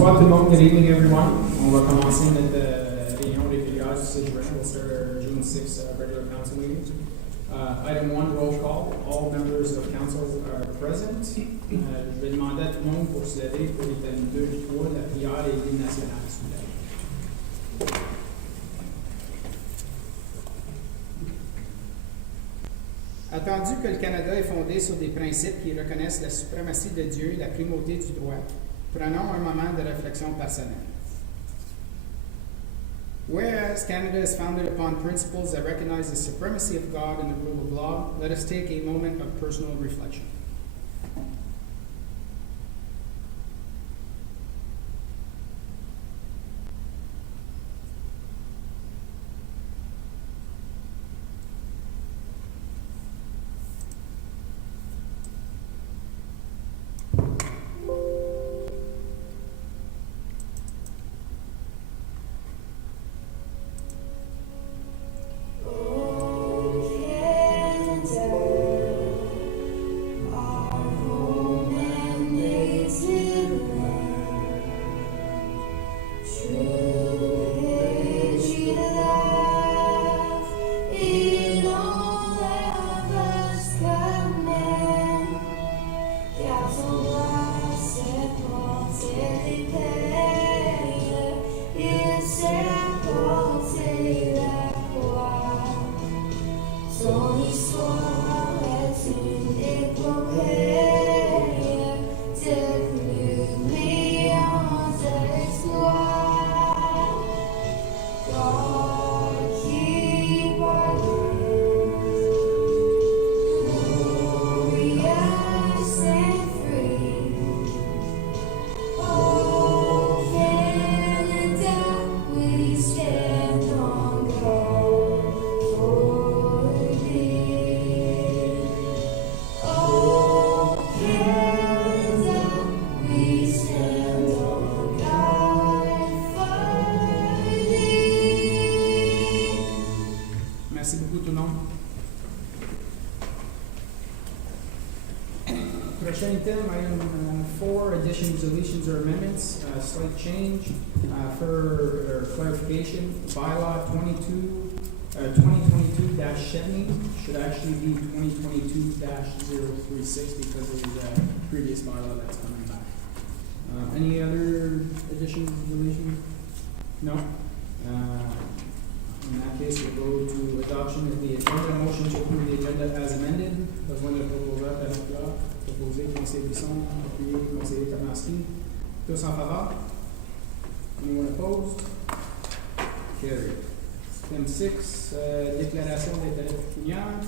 Bonsoir tout le monde, good evening everyone. On va commencer notre réunion régulière du City Rec. We'll start our June 6th regular council meeting. Item 1, roll call. All members of council are present. Je vais demander à tout le monde pour se lever pour les thèmes 2 et 3, la prière et l'hymne national. Attendu que le Canada est fondé sur des principes qui reconnaissent la suprématie de Dieu et la primauté du droit, prenons un moment de réflexion personnelle. Whereas Canada is founded upon principles that recognize the supremacy of God and the rule of law, let us take a moment of personal reflection. Item 4, additions, deletions, or amendments, slight change for clarification. Bylaw 2022-70 should actually be 2022-036 because of the previous bylaw that's coming back. Any other additions, deletions? No? In that case, we'll go to adoption of the agenda. Motion to approve the agenda as amended. Besoin de proposer à l'emploi. Proposé, conseiller Bisson, appuyé, conseiller Tamasky. Tous en faveur? Anyone opposed? Carried. Item 6, déclaration d'intérêt pécuniaire.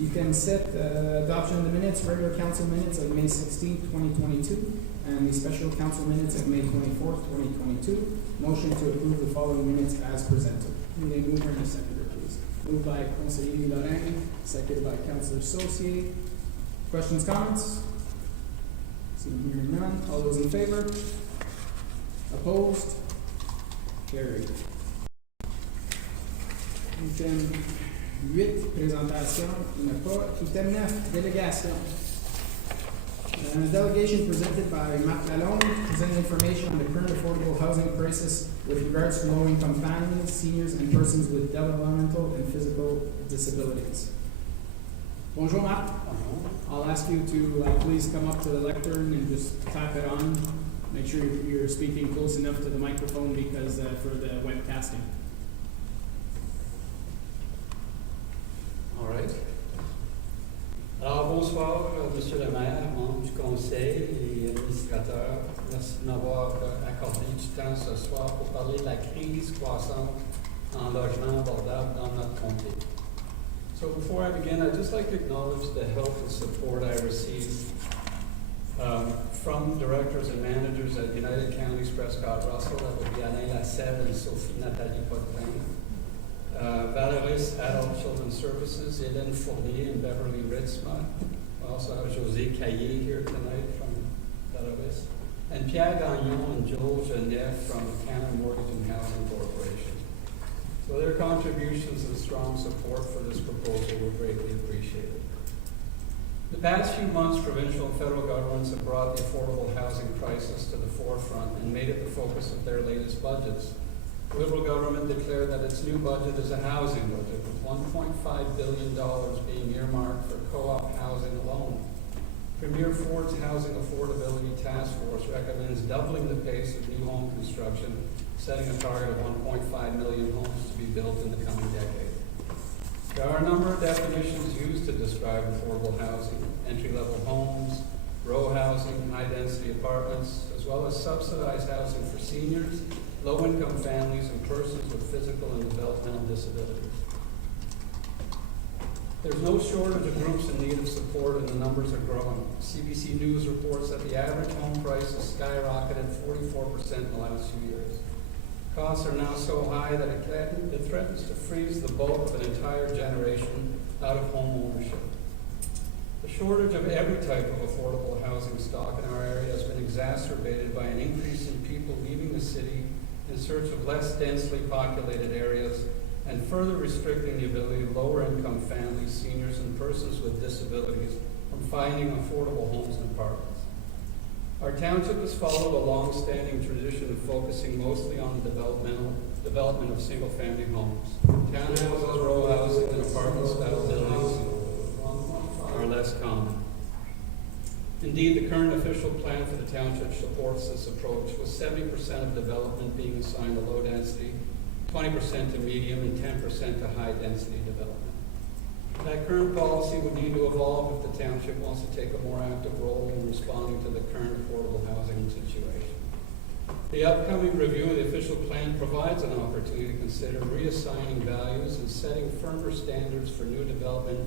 Item 7, adoption of the minutes, regular council minutes of May 16th, 2022, and the special council minutes of May 24th, 2022. Motion to approve the following minutes as presented. Need a mover and a seconder, please. Moved by Conseiller Lorraine, seconded by Councillor Saucier. Questions, comments? Seeing hearing none. All those in favor? Opposed? Carried. Item 8, présentation. Il n'y a pas. Item 9, délégation. Delegation presented by Marc Lalonde, presenting information on the current affordable housing crisis with regards to low-income families, seniors, and persons with developmental and physical disabilities. Bonjour, Marc. I'll ask you to please come up to the lectern and just tap it on. Make sure you're speaking close enough to the microphone because for the webcasting. All right. Alors, bonsoir, Monsieur le maire, membres du conseil et administrateurs. Merci de m'avoir accordé du temps ce soir pour parler de la crise croissante en logement abordable dans notre comté. So before I begin, I'd just like to acknowledge the help and support I received from directors and managers at United Counties Prescott Russell, avec Alain Lasselle and Sophie Nathalie Potvin. Valoris Adult Children's Services, Hélène Fournier and Beverly Ritzma. We also have José Caillé here tonight from Valoris. And Pierre Gagnon and Joel Genev from the Canada Mortgage and Housing Corporation. So their contributions and strong support for this proposal were greatly appreciated. The past few months, provincial and federal governments have brought the affordable housing crisis to the forefront and made it the focus of their latest budgets. The Liberal government declared that its new budget is a housing budget, with $1.5 billion being earmarked for co-op housing alone. Premier Ford's Housing Affordability Task Force recommends doubling the pace of new home construction, setting a target of 1.5 million homes to be built in the coming decade. There are a number of definitions used to describe affordable housing: entry-level homes, row housing, high-density apartments, as well as subsidized housing for seniors, low-income families, and persons with physical and developmental disabilities. There's no shortage of groups in need of support, and the numbers are growing. CBC News reports that the average home price has skyrocketed 44% in the last few years. Costs are now so high that it threatens to freeze the bulk of an entire generation out of home ownership. The shortage of every type of affordable housing stock in our area has been exacerbated by an increase in people leaving the city in search of less densely populated areas, and further restricting the ability of lower-income families, seniors, and persons with disabilities from finding affordable homes and apartments. Our township has followed a long-standing tradition of focusing mostly on the development of single-family homes. Townhouses, row housing, and apartment-style buildings are less common. Indeed, the current official plan for the township supports this approach, with 70% of development being assigned to low density, 20% to medium, and 10% to high density development. That current policy would need to evolve if the township wants to take a more active role in responding to the current affordable housing situation. The upcoming review of the official plan provides an opportunity to consider reassigning values and setting firmer standards for new development,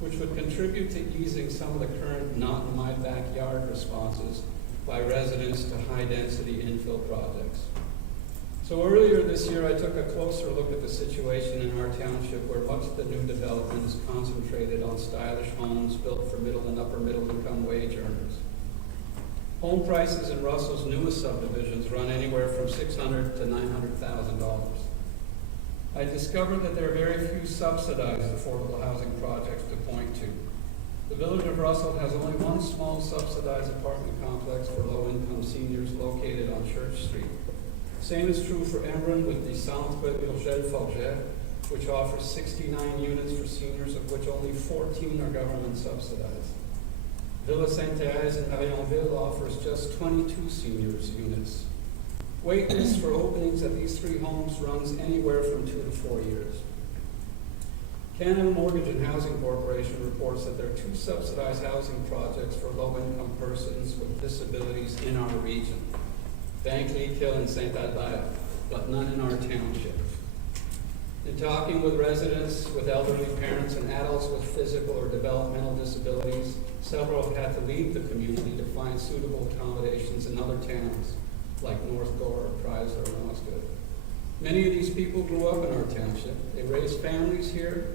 which would contribute to easing some of the current not in my backyard responses by residents to high density infill projects. So earlier this year, I took a closer look at the situation in our township, where much of the new development is concentrated on stylish homes built for middle and upper middle income wage earners. Home prices in Russell's newest subdivisions run anywhere from $600,000 to $900,000. I discovered that there are very few subsidized affordable housing projects to point to. The village of Russell has only one small subsidized apartment complex for low-income seniors located on Church Street. Same is true for Embrun with the Centre Urgel Forget, which offers 69 units for seniors, of which only 14 are government subsidized. Villa Sainte-Thérèse in Marionville offers just 22 seniors units. Wait lists for openings at these three homes runs anywhere from 2 to 4 years. Canada Mortgage and Housing Corporation reports that there are 2 subsidized housing projects for low-income persons with disabilities in our region: Bank Hill and St. Albert, but none in our township. In talking with residents with elderly parents and adults with physical or developmental disabilities, several have had to leave the community to find suitable accommodations in other towns, like North Gore, Chrysler, and Osgood. Many of these people grew up in our township. They raised families here,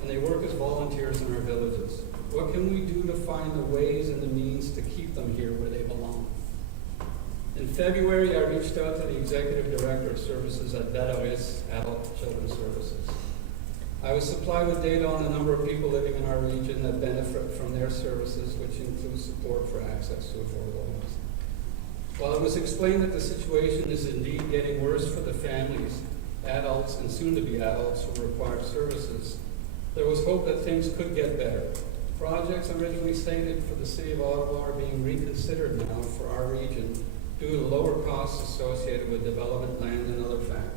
and they work as volunteers in our villages. What can we do to find the ways and the means to keep them here where they belong? In February, I reached out to the Executive Director of Services at Belarus Adult Children's Services. I was supplied with data on the number of people living in our region that benefit from their services, which includes support for access to affordable housing. While it was explained that the situation is indeed getting worse for the families, adults, and soon-to-be adults who require services, there was hope that things could get better. Projects originally slated for the City of Ottawa are being reconsidered now for our region due to lower costs associated with development land and other factors.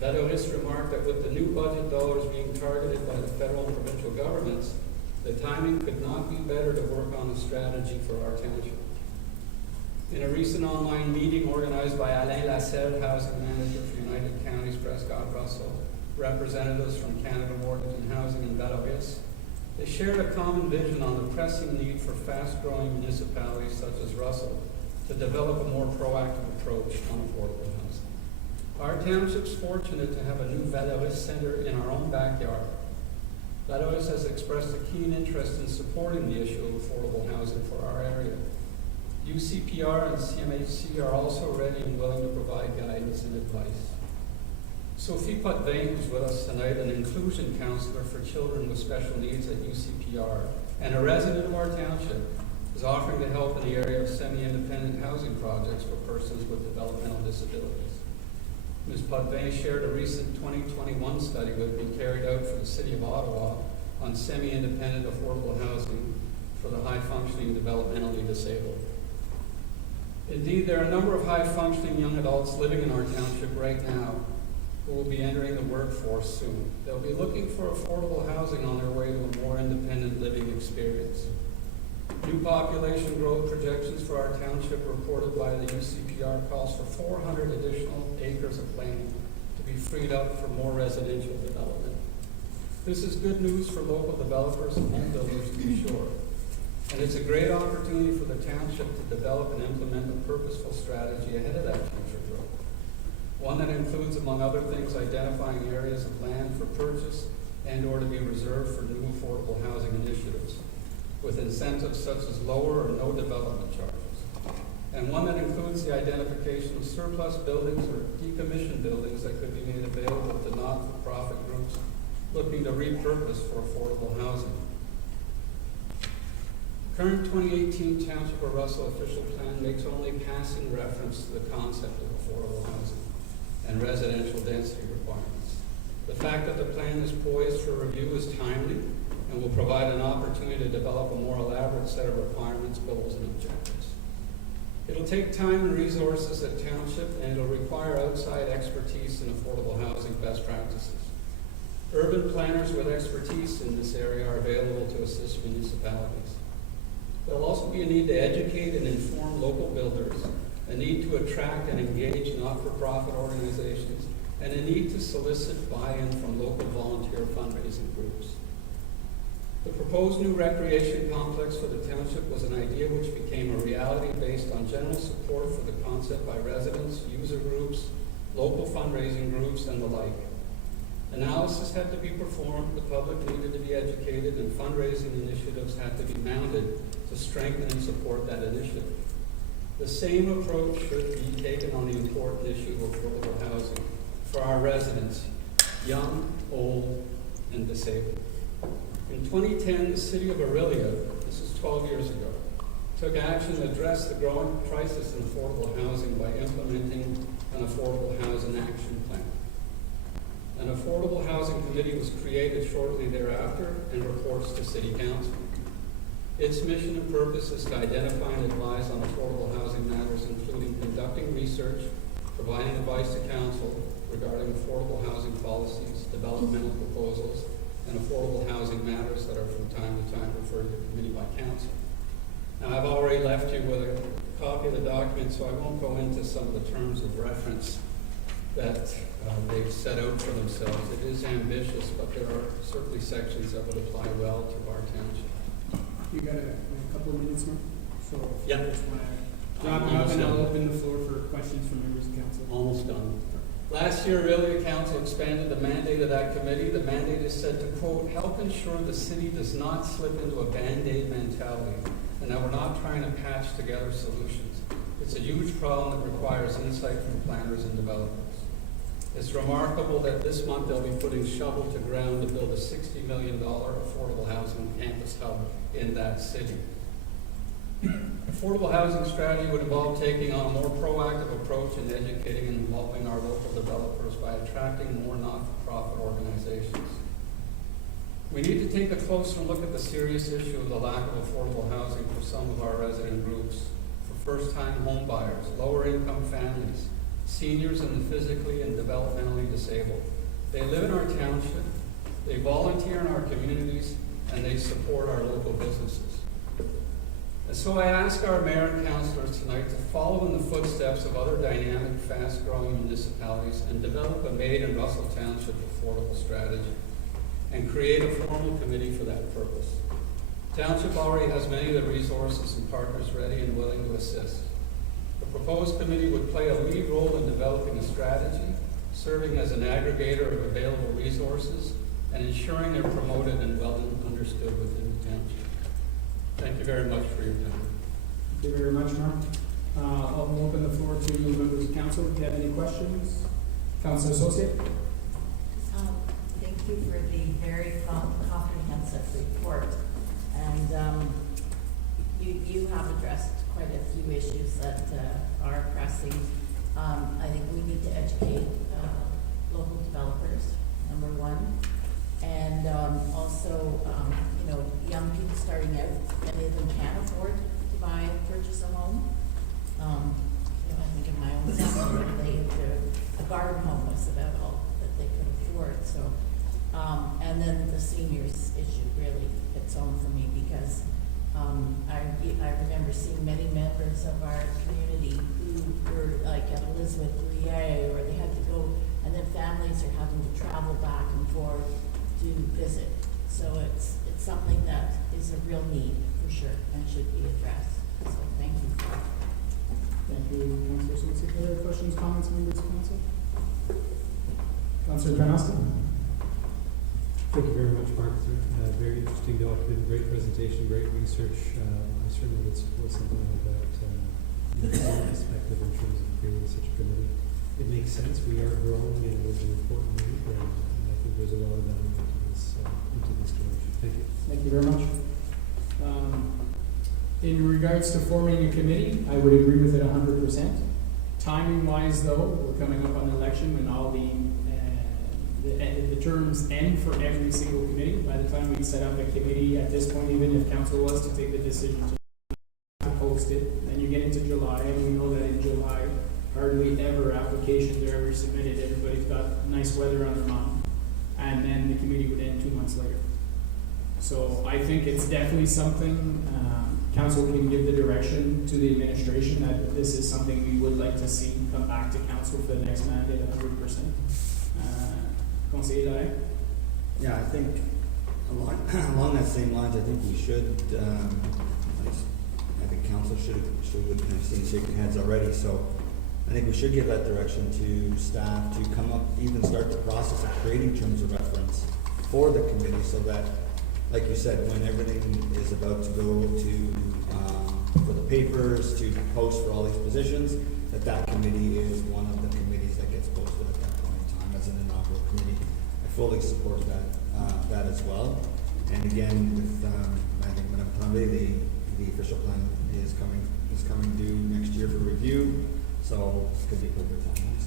Belarus remarked that with the new budget dollars being targeted by the federal and provincial governments, the timing could not be better to work on a strategy for our township. In a recent online meeting organized by Alain Lasselle, Housing Manager for United Counties Prescott Russell, representatives from Canada Mortgage and Housing in Belarus, they shared a common vision on the pressing need for fast-growing municipalities such as Russell to develop a more proactive approach on affordable housing. Our township's fortunate to have a new Belarus Center in our own backyard. Belarus has expressed a keen interest in supporting the issue of affordable housing for our area. UCPR and CMHC are also ready and willing to provide guidance and advice. Sophie Potvin, who's with us tonight, an inclusion counselor for children with special needs at UCPR, and a resident of our township, is offering to help in the area of semi-independent housing projects for persons with developmental disabilities. Ms. Potvin shared a recent 2021 study with me carried out for the City of Ottawa on semi-independent affordable housing for the high-functioning developmentally disabled. Indeed, there are a number of high-functioning young adults living in our township right now who will be entering the workforce soon. They'll be looking for affordable housing on their way to a more independent living experience. New population growth projections for our township reported by the UCPR calls for 400 additional acres of land to be freed up for more residential development. This is good news for local developers and home builders, to be sure. And it's a great opportunity for the township to develop and implement a purposeful strategy ahead of that future growth. One that includes, among other things, identifying areas of land for purchase and or to be reserved for new affordable housing initiatives, with incentives such as lower or no development charges. And one that includes the identification of surplus buildings or decommissioned buildings that could be made available to not-for-profit groups looking to repurpose for affordable housing. Current 2018 Township of Russell official plan makes only passing reference to the concept of affordable housing and residential density requirements. The fact that the plan is poised for review is timely and will provide an opportunity to develop a more elaborate set of requirements, goals, and objectives. It'll take time and resources at Township, and it'll require outside expertise in affordable housing best practices. Urban planners with expertise in this area are available to assist municipalities. There'll also be a need to educate and inform local builders, a need to attract and engage not-for-profit organizations, and a need to solicit buy-in from local volunteer fundraising groups. The proposed new recreation complex for the township was an idea which became a reality based on general support for the concept by residents, user groups, local fundraising groups, and the like. Analysis had to be performed, the public needed to be educated, and fundraising initiatives had to be mounted to strengthen and support that initiative. The same approach should be taken on the important issue of affordable housing for our residents, young, old, and disabled. In 2010, the City of Aurelia, this is 12 years ago, took action to address the growing crisis in affordable housing by implementing an affordable housing action plan. An affordable housing committee was created shortly thereafter and reports to City Council. Its mission and purpose is to identify and advise on affordable housing matters, including conducting research, providing advice to Council regarding affordable housing policies, developmental proposals, and affordable housing matters that are from time to time referred to the committee by Council. Now, I've already left you with a copy of the document, so I won't go into some of the terms of reference that they've set out for themselves. It is ambitious, but there are certainly sections that would apply well to our township. You got a couple of minutes more? So if Yeah. you just want to wrap it up, and I'll open the floor for questions from members of council. Almost done. Last year, Aurelia Council expanded the mandate of that committee. The mandate is said to, quote, help ensure the city does not slip into a Band-Aid mentality and that we're not trying to patch together solutions. It's a huge problem that requires insight from planners and developers. It's remarkable that this month they'll be putting shovel to ground to build a $60 million affordable housing campus hub in that city. Affordable housing strategy would involve taking on a more proactive approach in educating and involving our local developers by attracting more not-for-profit organizations. We need to take a closer look at the serious issue of the lack of affordable housing for some of our resident groups, for first-time home buyers, lower-income families, seniors, and the physically and developmentally disabled. They live in our township, they volunteer in our communities, and they support our local businesses. And so I ask our mayor and councilors tonight to follow in the footsteps of other dynamic, fast-growing municipalities and develop a made in Russell Township affordable strategy and create a formal committee for that purpose. Township already has many of the resources and partners ready and willing to assist. The proposed committee would play a lead role in developing a strategy, serving as an aggregator of available resources, and ensuring they're promoted and well understood within the township. Thank you very much for your time. Thank you very much, Mark. I'll open the floor to members of council. If you have any questions, Council Associate. Thank you for the very comprehensive report. And you have addressed quite a few issues that are pressing. I think we need to educate local developers, number one. And also, young people starting out, many of them can't afford to purchase a home. I think in my own family, a garden home was about all that they could afford. So, and then the seniors issue really hits home for me because I remember seeing many members of our community who were like at Elizabeth Rouillet, or they had to go, and then families are having to travel back and forth to visit. So it's something that is a real need for sure and should be addressed. So thank you. Thank you, Councillor Susi. Other questions, comments, members of council? Councillor Tarnowski? Thank you very much, Mark. Very interesting document, great presentation, great research. I certainly would support something like that perspective in terms of creating such a committee. It makes sense. We are growing and it is an important need, and I think there's a lot of value into this direction. Thank you. Thank you very much. In regards to forming a committee, I would agree with it 100%. Timing-wise, though, we're coming up on an election when all the terms end for every single committee. By the time we set up a committee, at this point, even if council was to take the decision to post it, then you get into July, and we know that in July, hardly ever applications are ever submitted. Everybody's got nice weather on their mind, and then the committee would end 2 months later. So I think it's definitely something council can give the direction to the administration that this is something we would like to see come back to council for the next mandate 100%. Conseiller Larrey? Yeah, I think along that same lines, I think we should, I think council should have seen shaking heads already, so I think we should give that direction to staff to come up, even start the process of creating terms of reference for the committee so that, like you said, when everything is about to go to, for the papers, to post for all these positions, that committee is one of the committees that gets posted at that point in time as an inaugural committee. I fully support that as well. And again, with I think Madame Tremblay, the official plan is coming due next year for review, so it could be a good time.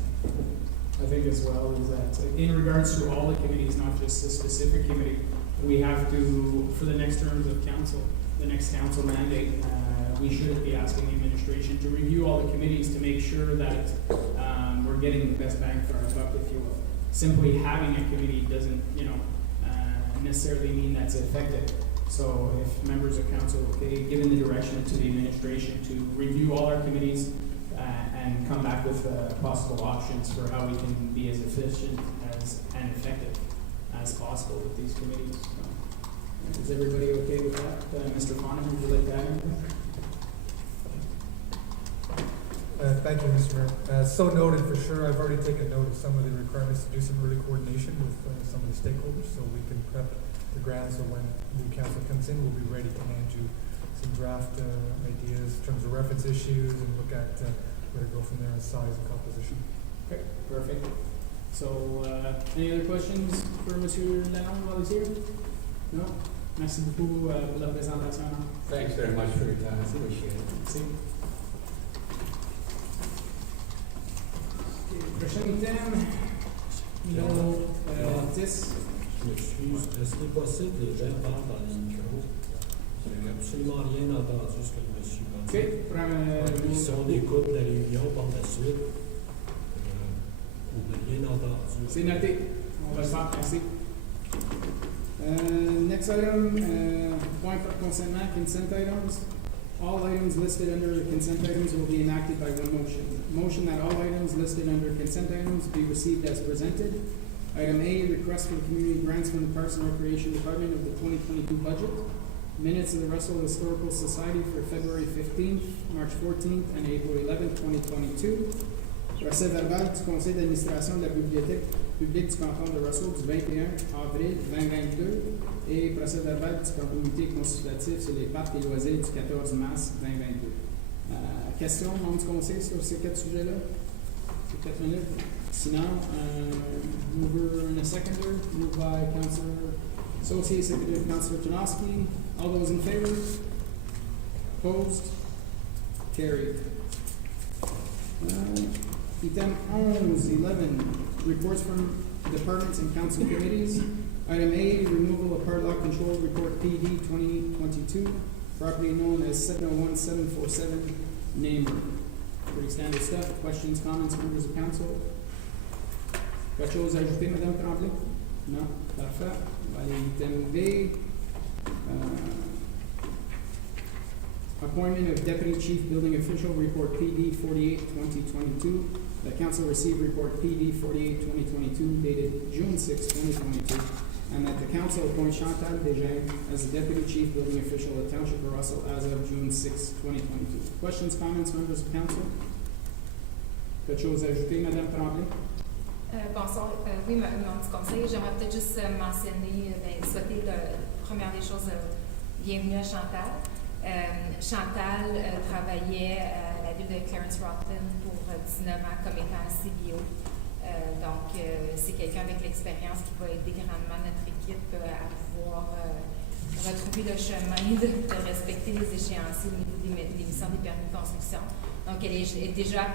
I think as well is that in regards to all the committees, not just a specific committee, we have to, for the next terms of council, the next council mandate, we should be asking the administration to review all the committees to make sure that we're getting the best bang for our buck, if you will. Simply having a committee doesn't, necessarily mean that's effective. So if members of council, given the direction to the administration to review all our committees and come back with possible options for how we can be as efficient and effective as possible with these committees. So, is everybody okay with that? Mr. Fonham, would you like to add anything? Thank you, Mr. Mayor. So noted for sure. I've already taken note of some of the requirements to do some early coordination with some of the stakeholders so we can prep the ground so when new council comes in, we'll be ready to hand you some draft ideas in terms of reference issues and look at where to go from there in size and composition. Okay, perfect. So, any other questions for Monsieur Lalonde while he's here? No? Merci beaucoup pour la présentation. Thanks very much for your time. I appreciate it. Merci. Prochain thème, numéro 10. Je m'excuse. Est-ce qu'il est possible que les gens parlent dans les micros? J'ai absolument rien entendu ce que le monsieur m'a dit. Okay, Si on écoute la réunion par la suite, on n'a rien entendu. c'est noté. On va le faire, merci. Next item, point concernant consent items. All items listed under the consent items will be enacted by one motion. Motion that all items listed under consent items be received as presented. Item A, request for community grants from the Parks and Recreation Department of the 2022 budget. Minutes of the Russell Historical Society for February 15th, March 14th, and April 11th, 2022. Procès verbal du Conseil d'administration de la Bibliothèque publique du canton de Russell du 21 avril 2022 et procès verbal du comité consultatif sur les parcs et loisirs du 14 mars 2022. Question, membre du conseil, sur ces 4 sujets-là? C'est 4 minutes. Sinon, mover and a seconder, moved by Councillor Associate Secretary Councillor Janowski. All those in favor? Opposed? Carried. Item 11, reports from departments and council committees. Item A, removal of part lock control report PD 2022, property known as 701-747 Namer. Pretty standard stuff. Questions, comments, members of council? Quelque chose à ajouter, Madame Tremblay? Non? Parfait. On va aller à item B. Appointment of Deputy Chief Building Official, Report PD 48-2022. The council received Report PD 48-2022 dated June 6, 2022, and that the council appoint Chantal Desjardins as the Deputy Chief Building Official of Township of Russell as of June 6, 2022. Questions, comments, members of council? Quelque chose à ajouter, Madame Tremblay? Bonsoir. Oui, mon petit conseil, j'aimerais peut-être juste mentionner, souhaiter première des choses, bienvenue à Chantal. Chantal travaillait à la ville de Clarence-Rockton pour 19 ans comme étant CBO. Donc, c'est quelqu'un avec l'expérience qui va aider grandement notre équipe à pouvoir retrouver le chemin de respecter les échéanciers au niveau des missions des permis de construction. Donc, elle est déjà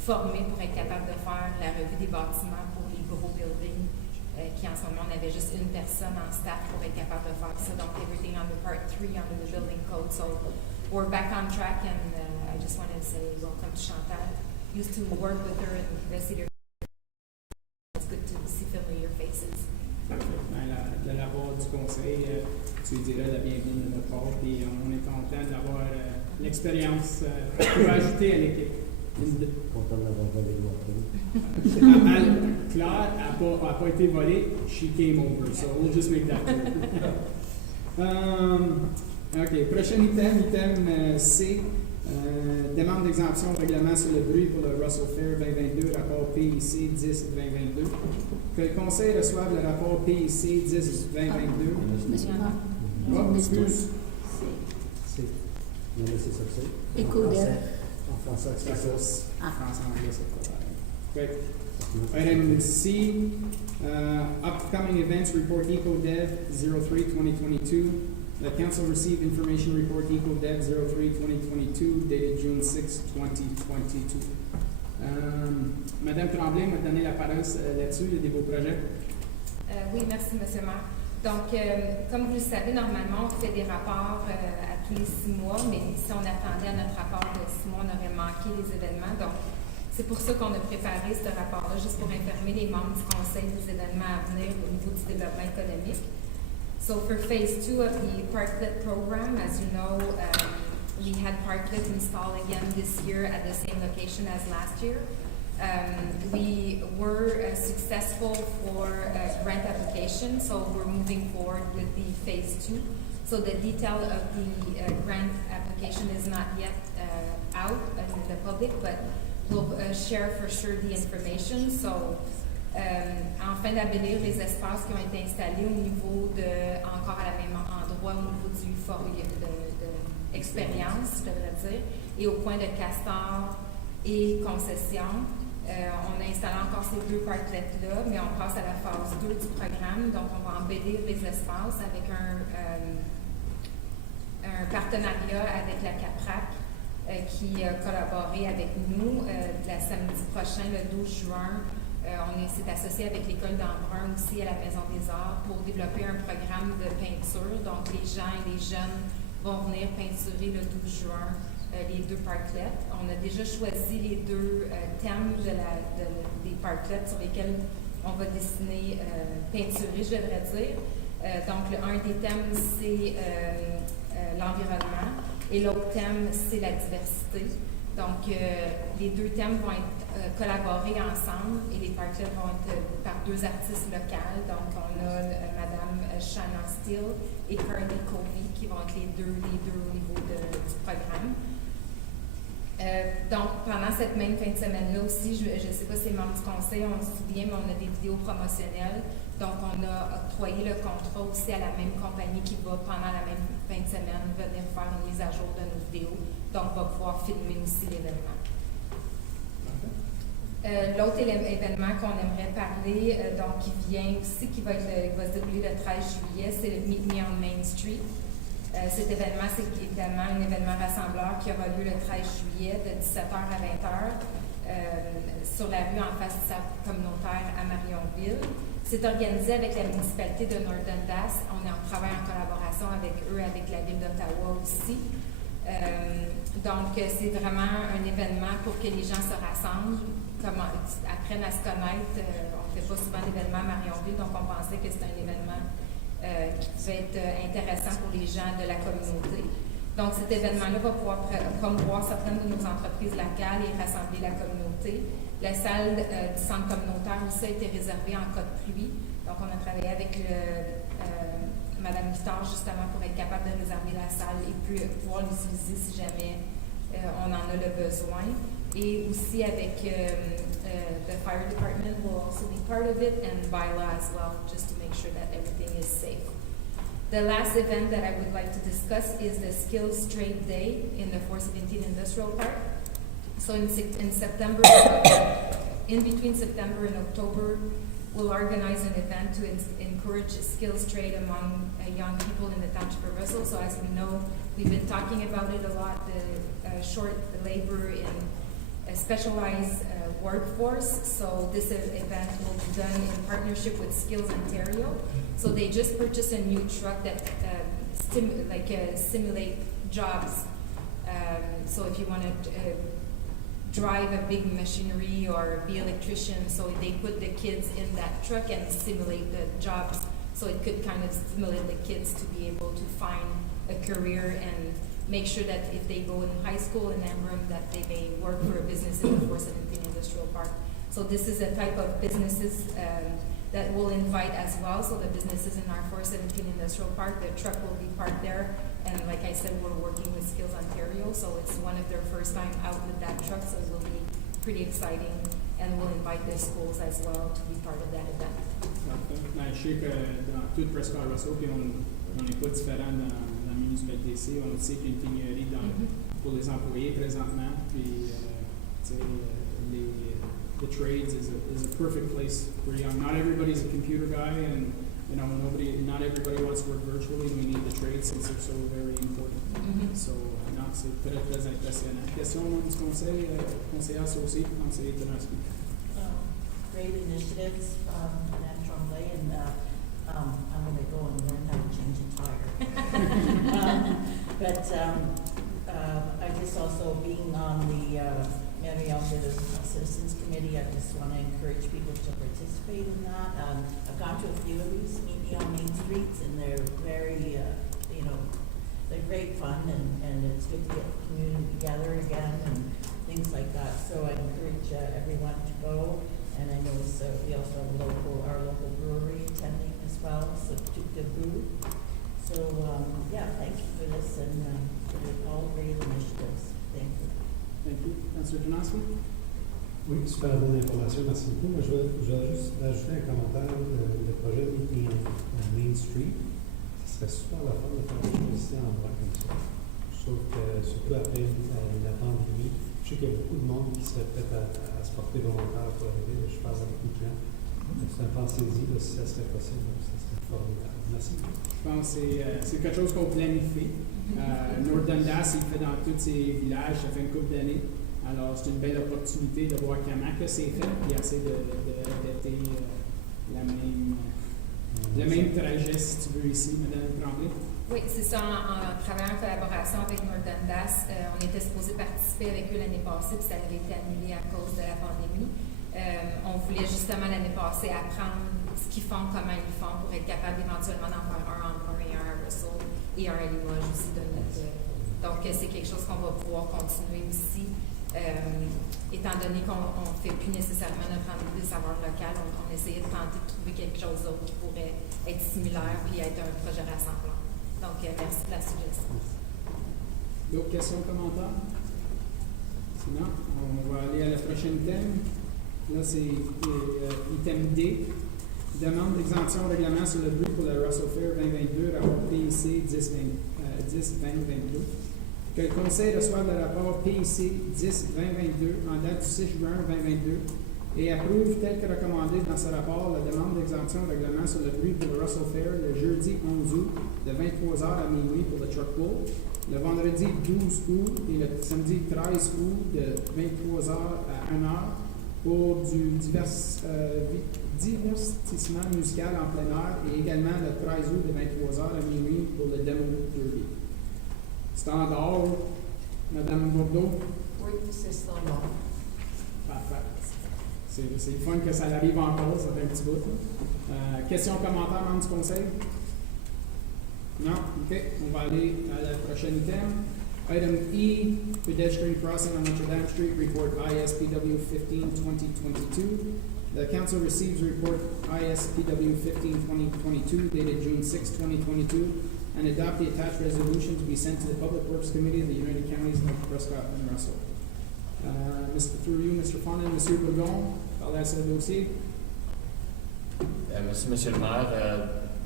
formée pour être capable de faire la revue des bâtiments pour les gros buildings, qui en ce moment, on avait juste une personne en staff pour être capable de faire ça. Donc, everything under part 3 under the building code. So, we're back on track, and I just wanted to say welcome to Chantal. Used to work with her in the Cedar. It's good to see familiar faces. Parfait. De la part du conseil, tu lui diras la bienvenue de notre part, puis on est content d'avoir l'expérience pour ajouter à l'équipe. Content d'avoir volé Claire n'a pas été volée, she came over, so we'll just make that clear. OK, prochain item C, demande d'exemption au règlement sur le bruit pour le Russell Fair 2022, rapport PIC 10-2022. Que le conseil reçoive le rapport PIC 10-2022. Monsieur Marc. Oh, excuse. C'est. Non, mais c'est ça que c'est. Éco-dev. En français, c'est ça. En français, en anglais, c'est pas pareil. Great. Item C, upcoming events report EcoDev 03-2022. The council received information report EcoDev 03-2022 dated June 6, 2022. Madame Tremblay m'a donné la parole là-dessus, il y a des beaux projets. Oui, merci, M. Maire. Donc, comme vous le savez, normalement, on fait des rapports à tous les 6 mois, mais si on attendait à notre rapport de 6 mois, on aurait manqué les événements. Donc, c'est pour ça qu'on a préparé ce rapport-là, juste pour informer les membres du conseil des événements à venir au niveau du développement économique. So, for phase 2 of the Parklet program, as you know, we had Parklet installed again this year at the same location as last year. We were successful for grant application, so we're moving forward with the phase 2. So the detail of the grant application is not yet out in the public, but we'll share for sure the information. So, enfin d'embellir les espaces qui ont été installés au niveau de, encore à la même endroit au niveau du forum de expérience, je devrais dire, et au coin de Castor et Concession. On a installé encore ces 2 parklets-là, mais on passe à la phase 2 du programme. Donc, on va embellir les espaces avec un partenariat avec la CAPRAC qui a collaboré avec nous. La samedi prochain, le 12 juin, on s'est associé avec l'école d'Embrun aussi à la Maison des Arts pour développer un programme de peinture. Donc, les gens et les jeunes vont venir peinturer le 12 juin les 2 parklets. On a déjà choisi les 2 thèmes des parklets sur lesquels on va dessiner, peinturer, je devrais dire. Donc, un des thèmes, c'est l'environnement et l'autre thème, c'est la diversité. Donc, les 2 thèmes vont être collaborés ensemble et les parklets vont être par 2 artistes locales. Donc, on a Madame Shannon Steele et Carly Covey qui vont être les deux au niveau du programme. Donc, pendant cette même fin de semaine-là aussi, je ne sais pas si les membres du conseil, on se souvient, mais on a des vidéos promotionnelles. Donc, on a octroyé le contrat aussi à la même compagnie qui va, pendant la même fin de semaine, venir faire une mise à jour de nos vidéos. Donc, on va pouvoir filmer aussi l'événement. L'autre événement qu'on aimerait parler, donc qui vient aussi, qui va se dérouler le 13 juillet, c'est le Meet Me on Main Street. Cet événement, c'est évidemment un événement rassembleur qui aura lieu le 13 juillet de 17h à 20h sur la rue en face du centre communautaire à Marionville. C'est organisé avec la municipalité de North Dundas. On est en travail en collaboration avec eux, avec la ville d'Ottawa aussi. Donc, c'est vraiment un événement pour que les gens se rassemblent, apprennent à se connaître. On ne fait pas souvent d'événements à Marionville, donc on pensait que c'était un événement qui pouvait être intéressant pour les gens de la communauté. Donc, cet événement-là va pouvoir promouvoir certaines de nos entreprises locales et rassembler la communauté. La salle du centre communautaire aussi a été réservée en cas de pluie. Donc, on a travaillé avec Madame Guitard justement pour être capable de réserver la salle et puis pouvoir l'utiliser si jamais on en a le besoin. Et aussi avec the fire department will also be part of it, and bylaw as well, just to make sure that everything is safe. The last event that I would like to discuss is the Skills Trade Day in the 417 Industrial Park. So in September, in between September and October, we'll organize an event to encourage skills trade among young people in the Township of Russell. So as we know, we've been talking about it a lot, the short labor in a specialized workforce. So this event will be done in partnership with Skills Ontario. So they just purchased a new truck that simulate jobs. So if you want to drive a big machinery or be electrician, so they put the kids in that truck and simulate the jobs. So it could kind of stimulate the kids to be able to find a career and make sure that if they go in high school in Amram, that they may work for a business in the 417 Industrial Park. So this is a type of businesses that we'll invite as well. So the businesses in our 417 Industrial Park, the truck will be parked there. And like I said, we're working with Skills Ontario, so it's one of their first time out with that truck, so it will be pretty exciting. And we'll invite their schools as well to be part of that event. Je sais que dans tout presque à Russell, puis on n'est pas différent dans la municipalité ici. On sait qu'il y a une pénurie pour les employés présentement. Puis, the trades is a perfect place for young. Not everybody's a computer guy, and not everybody wants to work virtually. We need the trades since they're so very important. So, non, c'est très, très impressionnant. Question du conseil, conseillère aussi, conseiller Tenasky. Great initiatives from Madame Tremblay, and I'm going to go and learn how to change a tire. I just also, being on the Marionville Citizens Committee, I just want to encourage people to participate in that. I've gone to a few of these Meet Me on Main Streets, and they're very, they're great fun, and it's good to get the community together again and things like that. So I encourage everyone to go. And I know we also have our local brewery attending as well, so to the booth. So thank you for this, and they're all great initiatives. Thank you. Thank you. Councillor Tenasky? Oui, super bonne information, merci beaucoup. Moi, je vais juste ajouter un commentaire. Le projet Meet Me on Main Street, ce serait super la fun de faire des choses ici en endroit comme ça. Je trouve que, surtout après la pandémie, je sais qu'il y a beaucoup de monde qui serait prêt à se porter volontaire pour arriver. Je parle à beaucoup de gens. Donc, pensez-y, si ça serait possible, ça serait formidable. Merci. Je pense que c'est quelque chose qu'on planifie. North Dundas, il fait dans tous ses villages, ça fait une couple d'années. Alors, c'est une belle opportunité de voir comment que c'est fait, puis essayer de répéter le même trajet, si tu veux, ici, Mme Tremblay. Oui, c'est ça. En travaillant en collaboration avec North Dundas, on était supposé participer avec eux l'année passée, puis ça avait été annulé à cause de la pandémie. On voulait justement l'année passée apprendre ce qu'ils font, comment ils font, pour être capable éventuellement d'en faire un en et un à Russell et un à Limoges aussi de notre. Donc, c'est quelque chose qu'on va pouvoir continuer aussi. Étant donné qu'on ne fait plus nécessairement notre rendez-vous des saveurs locales, on essayait de tenter de trouver quelque chose d'autre qui pourrait être similaire puis être un projet rassemblant. Donc, merci de la suggestion. D'autres questions, commentaires? Sinon, on va aller à la prochaine thème. Là, c'est item D. Demande d'exemption au règlement sur le bruit pour le Russell Fair 2022, rapport PIC 10-2022. Que le Conseil reçoive le rapport PIC 10-2022 en date du 6 juin 2022 et approuve, tel que recommandé dans ce rapport, la demande d'exemption au règlement sur le bruit pour le Russell Fair le jeudi 11 août de 23h à minuit pour le truck pull, le vendredi 12 août et le samedi 13 août de 23h à 1h pour du divertissement musical en plein air et également le 13 août de 23h à minuit pour le Demo Derby. Standard, Madame Bourdeau. Oui, c'est standard. Parfait. C'est le fun que ça arrive encore, ça fait un petit bout. Questions, commentaires, membres du conseil? Non? OK. On va aller à la prochaine item. Item E, pedestrian crossing on Notre Dame Street, report ISPW 15-2022. The council receives report ISPW 15-2022 dated June 6, 2022, and adopt the attached resolution to be sent to the Public Works Committee of the United Counties of Prescott and Russell. Through you, Mr. Fondin, Monsieur Bourgon, parlez à ce dossier. Merci, Monsieur le maire.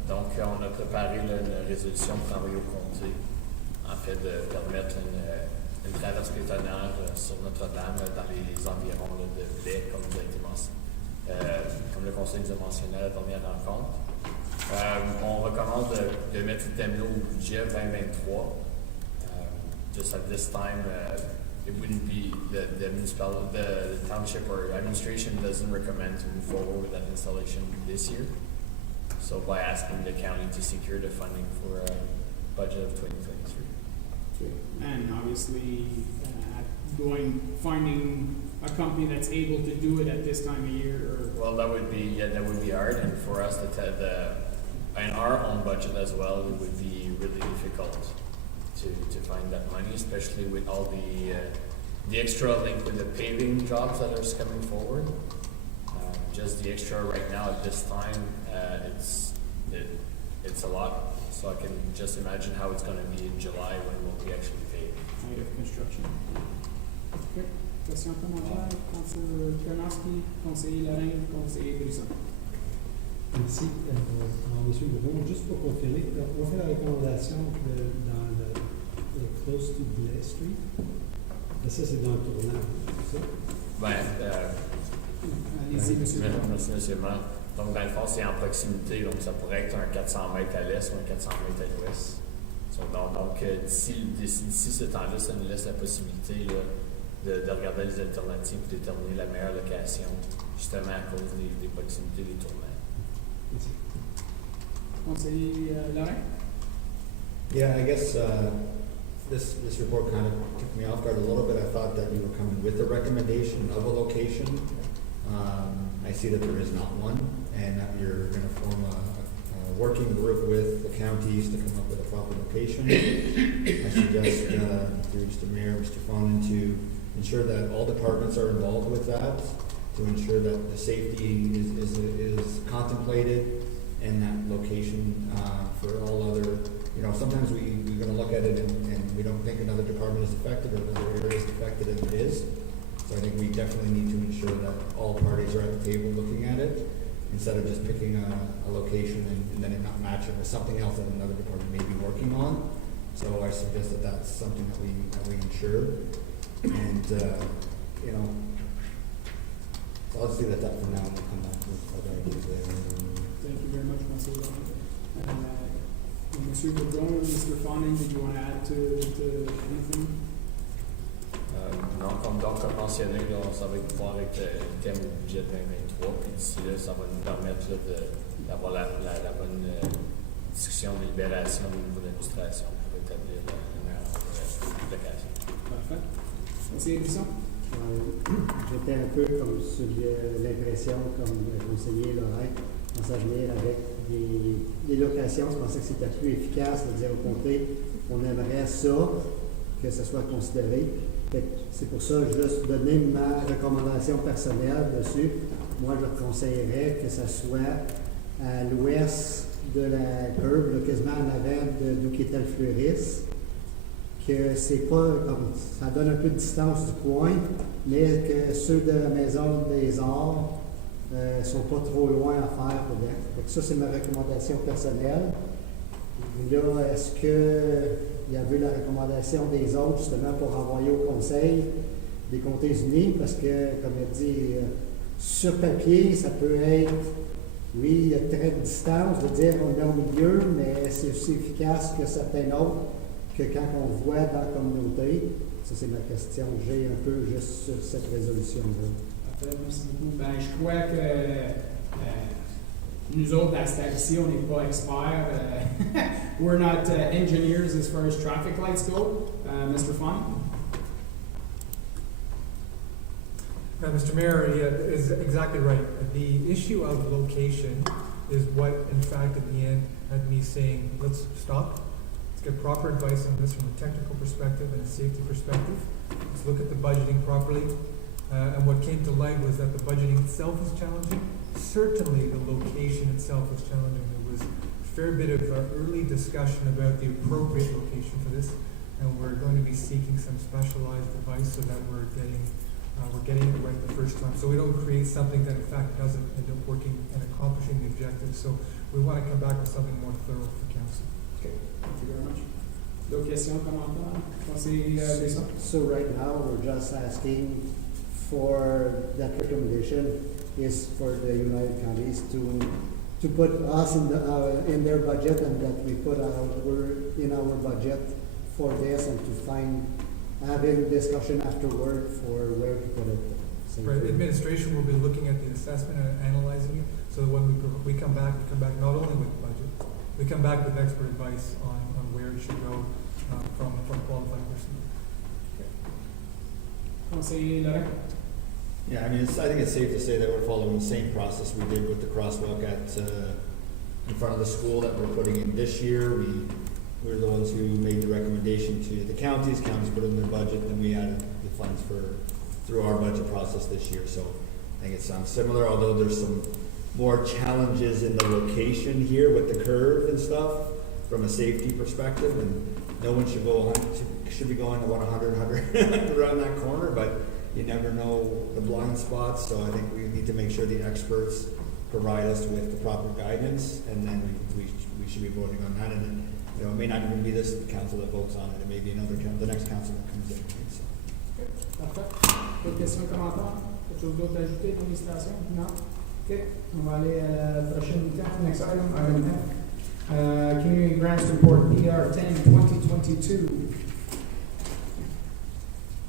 Donc, on a préparé une résolution pour envoyer au comté, en fait, de permettre une traverse pétonnière sur Notre-Dame dans les environs de Blais, comme le conseil nous a mentionné à la dernière rencontre. On recommande de mettre le thème-là au budget 2023. Just at this time, it wouldn't be the township or administration doesn't recommend to move forward with that installation this year. So by asking the county to secure the funding for a budget of 2023. Okay. And obviously, finding a company that's able to do it at this time of year, or well, that would be hard, and for us in our own budget as well, it would be really difficult to find that money, especially with all the extra link with the paving jobs that are coming forward. Just the extra right now at this time, it's a lot. So I can just imagine how it's going to be in July when we'll be actually paid. height of construction. Okay. Question commentaire, Councilor Bernowski, conseiller Lorraine, conseiller Brisson. Merci. Alors, Monsieur Bourgon, juste pour confirmer, on fait la recommandation dans le close to Blais Street. Ça, c'est dans le tournant, c'est ça? Allez-y, Monsieur Bourgon. Merci, Monsieur le maire. Donc, dans le fond, c'est en proximité, donc ça pourrait être un 400 mètres à l'est ou un 400 mètres à l'ouest. Donc, d'ici ce temps-là, ça nous laisse la possibilité là, de regarder les alternatives pour déterminer la meilleure location, justement à cause des proximités des tournants. Conseiller Lorraine? Yeah, I guess this report kind of took me off guard a little bit. I thought that you were coming with a recommendation of a location. I see that there is not one, and that you're going to form a working group with the counties to come up with a proper location. I suggest through Mr. Mayor, Mr. Fonan, to ensure that all departments are involved with that, to ensure that the safety is contemplated, and that location for all other, sometimes we're going to look at it and we don't think another department is affected or another area is affected, and it is. So I think we definitely need to ensure that all parties are at the table looking at it, instead of just picking a location and then it not matching with something else that another department may be working on. So I suggest that that's something that we ensure. And, so I'll just leave it at that for now and we'll come back with other ideas later. Thank you very much, Councilor Lorraine. Monsieur Bourgon, Mr. Fonan, did you want to add to anything? Non, comme mentionné, là, ça va être pouvoir avec le thème du budget 2023, puis d'ici là, ça va nous permettre là, d'avoir la bonne discussion, délibération au niveau de l'administration pour établir la meilleure location. Parfait. Conseiller Brisson? J'étais un peu comme l'impression, comme le conseiller Lorraine, on s'avenir avec des locations. Je pensais que c'était plus efficace de dire au comté, on aimerait ça, que ce soit considéré. C'est pour ça que je vais donner ma recommandation personnelle dessus. Moi, je conseillerais que ça soit à l'ouest de la curve, quasiment en avant d'où était le fleuriste. Que c'est pas comme ça donne un peu de distance du coin, mais que ceux de la Maison des Arts sont pas trop loin à faire pour bien. Donc ça, c'est ma recommandation personnelle. Là, est-ce qu'il y avait la recommandation des autres, justement, pour envoyer au Conseil des Comtés unis? Parce que, comme elle dit, Sur papier, ça peut être, oui, il y a très de distance, de dire on est au milieu, mais c'est aussi efficace que certains autres, que quand on voit dans la communauté. Ça, c'est ma question que j'ai un peu juste sur cette résolution-là. Parfait, merci beaucoup. Ben, je crois que nous autres, à cette ici, on n'est pas experts. We're not engineers as far as traffic lights go. Mr. Fun? Mr. Mayor, yeah, is exactly right. The issue of location is what, in fact, in the end, had me saying, let's stop. Let's get proper advice on this from a technical perspective and a safety perspective. Let's look at the budgeting properly. And what came to light was that the budgeting itself is challenging. Certainly, the location itself was challenging. There was a fair bit of early discussion about the appropriate location for this, and we're going to be seeking some specialized advice so that we're getting it right the first time. So we don't create something that in fact doesn't end up working and accomplishing the objective. So we want to come back with something more thorough for council. Okay, thank you very much. D'autres questions, commentaires? Conseiller Besson? So right now, we're just asking for that recommendation is for the United Counties to put us in their budget, and that we put in our budget for this, and to having discussion afterward for where to put it. Right, administration will be looking at the assessment and analyzing it, so that when we come back not only with budget, we come back with expert advice on where it should go from qualified personnel. Conseiller Laurent? Yeah, I mean, I think it's safe to say that we're following the same process we did with the crosswalk in front of the school that we're putting in this year. We're the ones who made the recommendation to the counties. Counties put it in their budget, then we added the funds through our budget process this year. So I think it sounds similar, although there's some more challenges in the location here with the curve and stuff from a safety perspective, and no one should be going 100 around that corner, but you never know the blind spots. So I think we need to make sure the experts provide us with the proper guidance, and then we should be voting on that. And it may not even be this council that votes on it. It may be the next council that comes in. So. Parfait. D'autres questions, commentaires? Quelque chose d'autre à ajouter, l'administration? Non? OK. On va aller à la prochaine item. Next item, item F. Community Grants Report, PR 10, 2022.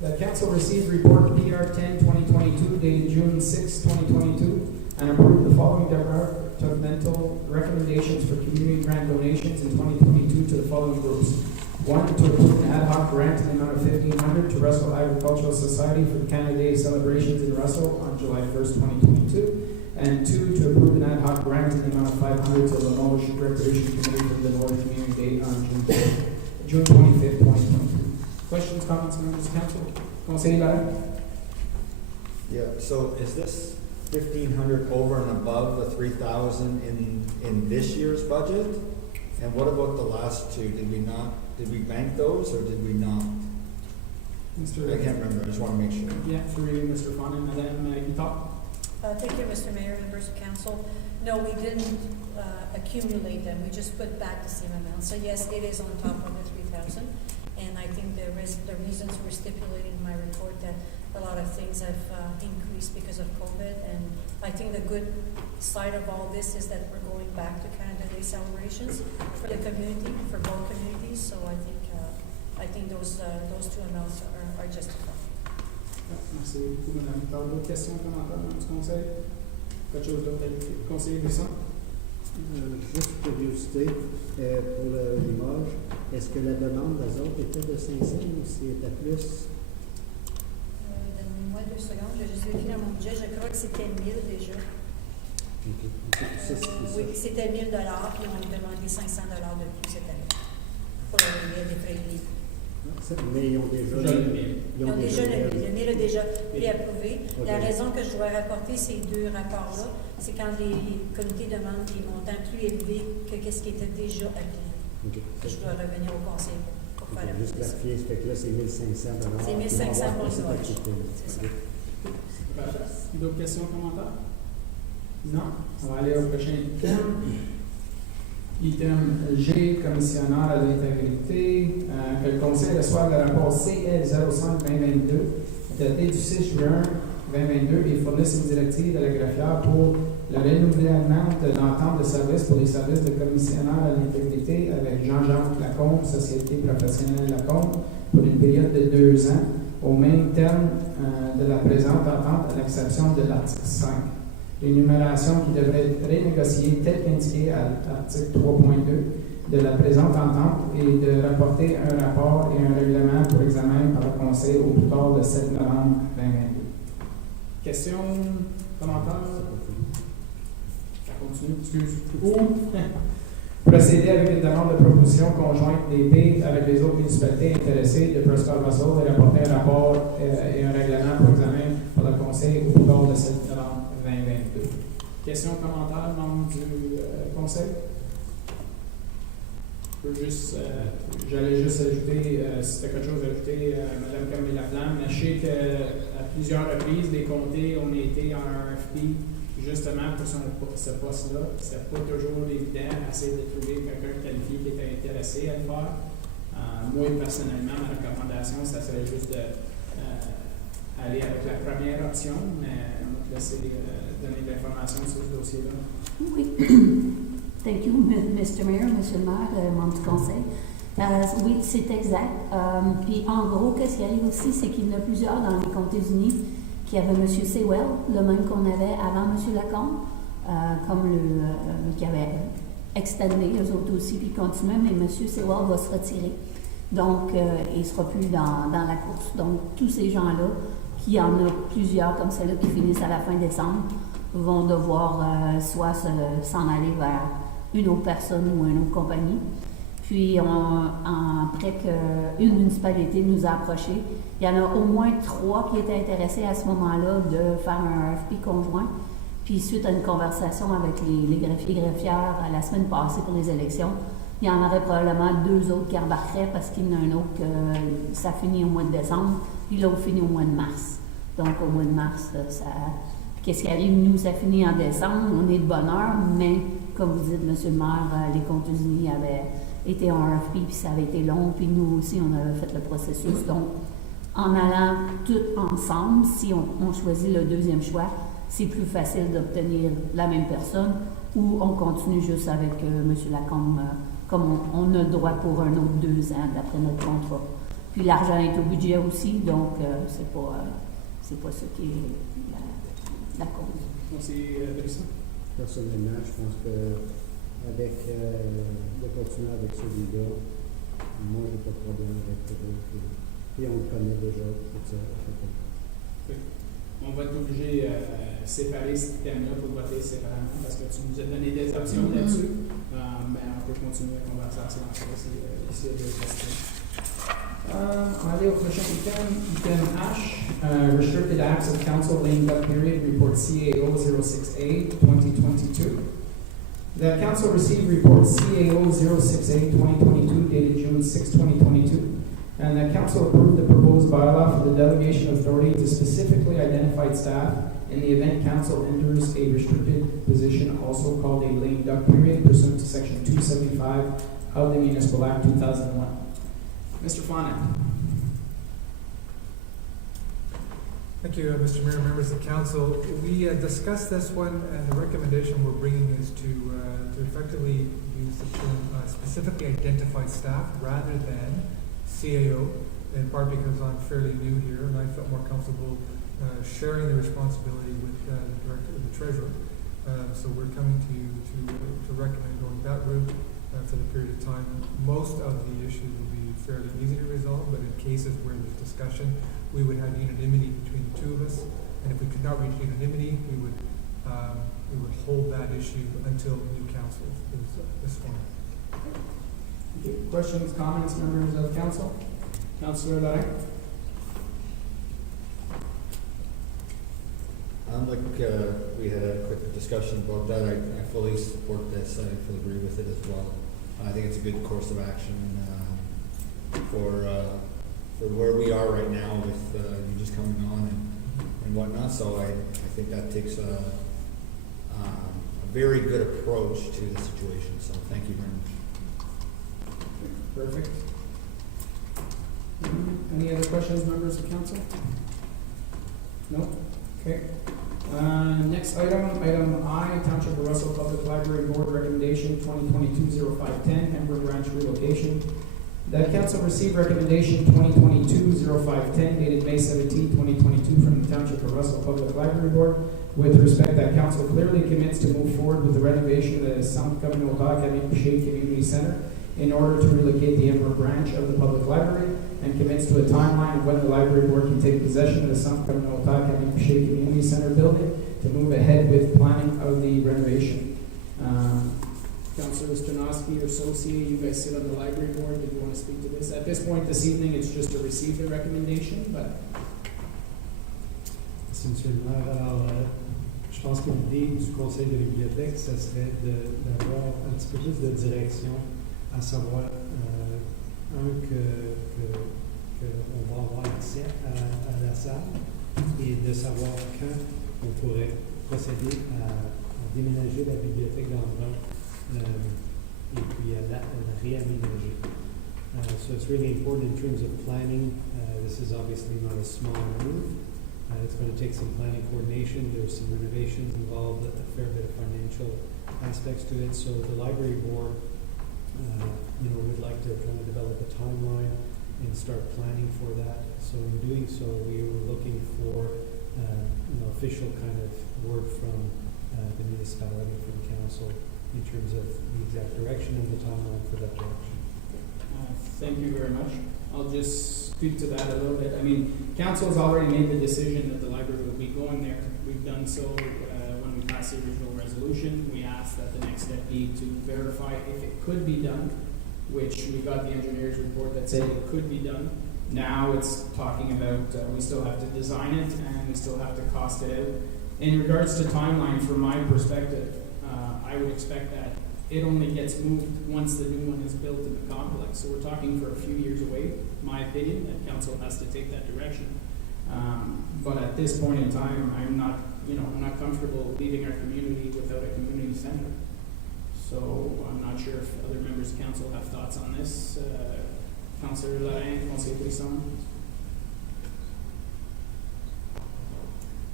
The council received report PR 10, 2022, dated June 6, 2022, and approved the following developmental recommendations for community grant donations in 2022 to the following groups. 1, to approve an ad hoc grant in the amount of $1,500 to Russell Agricultural Society for the Canada Day celebrations in Russell on July 1st, 2022. And 2, to approve an ad hoc grant in the amount of $500 to Limoges Recreation Committee for the Limoges Community Day on June 25th, 2022. Questions, comments, members of council? Conseiller Laurent? Yeah, so is this 1,500 over and above the 3,000 in this year's budget? And what about the last two? Did we bank those or did we not? I can't remember, I just want to make sure. Yeah, through you, Mr. Fon and Madame Guitar. Thank you, Mr. Mayor, members of council. No, we didn't accumulate them. We just put back the same amount. So yes, it is on top of the 3,000. And I think the reasons were stipulated in my report that a lot of things have increased because of COVID. And I think the good side of all this is that we're going back to Canada Day celebrations for the community, for both communities. So I think those two amounts are justified. Merci beaucoup, Mme Guitar. D'autres questions, commentaires, Mme du Conseil? Quelque chose d'autre à ajouter? Conseiller Besson? Juste curiosité, pour le Limoges, est-ce que la demande d'Azote était de 500 ou c'était plus? Donnez-moi 2 secondes, je juste vérifie dans mon budget, je crois que c'était 1 000 déjà. Oui, c'était 1 000 $, puis on demandé 500 $ de plus cette année pour les frais de livre. Mais ils ont déjà le 1000 est déjà préapprouvé. Okay. La raison que je dois rapporter ces 2 rapports-là, c'est quand les comités demandent des montants plus élevés que ce qui était déjà applicé. Okay. Je dois revenir au conseil pour faire la juste clarifier, ça fait que là, c'est 1 500 $. C'est 1 500 pour les Limoges. C'est ça. D'autres questions, commentaires? Non? On va aller au prochain item. Item G, commissionnaire à l'intégrité, que le Conseil reçoive le rapport CL 05-2022, daté du 6 juin 2022 et fournissent une directive de la greffière pour le renouvellement de l'entente de service pour les services de commissionnaire à l'intégrité avec Jean-Jacques Lacombe, Société professionnelle Lacombe, pour une période de 2 ans, au même terme de la présente entente, à l'exception de l'article 5. L'énumération qui devrait être renégociée telle qu'indiquée à l'article 3.2 de la présente entente et de rapporter un rapport et un règlement pour examen par le Conseil au plus tard le 7 novembre 2022. Questions, commentaires? Ça continue, excuse. Ou procéder avec une demande de proposition conjointe d'épée avec les autres municipalités intéressées de Prescott Russell et rapporter un rapport et un règlement pour examen par le Conseil au plus tard le 7 novembre 2022. Questions, commentaires, membres du Conseil? J'allais juste ajouter, si tu as quelque chose à ajouter, Mme Camille Laflamme, sachez qu'à plusieurs reprises, les comtés ont été en RFP justement pour ce poste-là. C'était pas toujours évident d'essayer de trouver quelqu'un qualifié qui était intéressé à le faire. Moi, personnellement, ma recommandation, ça serait juste d'aller avec la première option, mais on va te laisser donner de l'information sur ce dossier-là. Oui. Thank you, Mr. Mayor, Monsieur le maire, membre du conseil. Oui, c'est exact. Puis en gros, qu'est-ce qui arrive aussi, c'est qu'il y en a plusieurs dans les comtés unis qui avaient M. Sewell, le même qu'on avait avant M. Lacombe, qui avait extendé eux autres aussi, puis continuait, mais M. Sewell va se retirer. Donc, il ne sera plus dans la course. Donc, tous ces gens-là, qui en a plusieurs comme ceux-là qui finissent à la fin décembre, vont devoir soit s'en aller vers une autre personne ou une autre compagnie. Puis, après qu'une municipalité nous a approchés, il y en a au moins 3 qui étaient intéressés à ce moment-là de faire un RFP conjoint. Puis, suite à une conversation avec les greffiers et greffières la semaine passée pour les élections, il y en aurait probablement 2 autres qui embarqueraient parce qu'il y en a un autre que ça finit au mois de décembre, puis l'autre finit au mois de mars. Donc, au mois de mars, qu'est-ce qui arrive? Nous, ça finit en décembre, on est de bonne heure, mais comme vous dites, M. le maire, les comptes unis avaient été en RFP, puis ça avait été long, puis nous aussi, on avait fait le processus. Donc, en allant tous ensemble, si on choisit le deuxième choix, c'est plus facile d'obtenir la même personne, ou on continue juste avec M. Lacombe, comme on a le droit pour un autre 2 ans d'après notre contrat. Puis l'argent est au budget aussi, donc c'est pas ça qui est la cause. Conseiller Brisson? Personnellement, je pense que de continuer avec celui-là, moi, j'ai pas de problème avec eux. Puis on le connaît déjà, tout ça. On va être obligé de séparer ce thème-là pour voter séparément parce que tu nous as donné des options là-dessus. Mais on peut continuer la conversation après s'il y a des questions. On va aller au prochain item, item H, Restricted Acts of Council Lame Duck Period, Report CAO 06A 2022. The Council received Report CAO 06A 2022 dated June 6, 2022, and the Council approved the proposed bylaw for the delegation authority to specifically identified staff in the event Council enters a restricted position, also called a lame duck period, pursuant to Section 275 of the Municipal Act 2001. Mr. Fawnin. Thank you, Mr. Mayor, members of council. We discussed this one, and the recommendation we're bringing is to effectively use the term specifically identified staff rather than CAO, in part because I'm fairly new here and I felt more comfortable sharing the responsibility with the director and the treasurer. So we're coming to you to recommend going that route for the period of time. Most of the issues will be fairly easy to resolve, but in cases where there's discussion, we would have unanimity between the two of us, and if we could not reach unanimity, we would hold that issue until new council is formed. Questions, comments, members of council? Councilor Lorrain? Like we had a quick discussion about that. I fully support this. I fully agree with it as well. I think it's a good course of action for where we are right now with you just coming on and whatnot. So I think that takes a very good approach to the situation. So thank you very much. Perfect. Any other questions, members of council? No? Okay. Next item, item I, Township of Russell Public Library Board Recommendation 2022-0510, Ember Branch Relocation. That council received recommendation 2022-0510 dated May 17, 2022 from the Township of Russell Public Library Board. With respect, that council clearly commits to move forward with the renovation of the Centre Communautaire Camille-Piché Community Center in order to relocate the Ember Branch of the Public Library, and commits to a timeline of when the Library Board can take possession of the Centre Communautaire Camille-Piché Community Center building to move ahead with planning of the renovation. Councilor Stanowski or Sosi, you guys sit on the Library Board. Did you want to speak to this? At this point this evening, it's just to receive the recommendation, but... Merci, Monsieur le maire. Alors, je pense que l'idée du conseil de bibliothèque, ce serait d'avoir un petit peu plus de direction, à savoir, qu'on va avoir accès à la salle et de savoir quand on pourrait procéder à déménager la bibliothèque d'endroit et puis à la réaménager. So it's really important in terms of planning. This is obviously not a small move. It's going to take some planning coordination. There's some renovations involved, a fair bit of financial aspects to it. So the library board, would like to kind of develop a timeline and start planning for that. So in doing so, we were looking for, official kind of word from the municipality, from council, in terms of the exact direction and the timeline for that direction. Thank you very much. I'll just speak to that a little bit. I mean, council has already made the decision that the library will be going there. We've done so when we passed the original resolution. We asked that the next step be to verify if it could be done, which we got the engineer's report that said it could be done. Now it's talking about we still have to design it and we still have to cost it out. In regards to timeline, from my perspective, I would expect that it only gets moved once the new one is built in the complex. So we're talking for a few years away, my opinion, that council has to take that direction. But at this point in time, I'm not comfortable leaving our community without a community center. So I'm not sure if other members of council have thoughts on this. Councilor Lalonde, Conseil Puissant.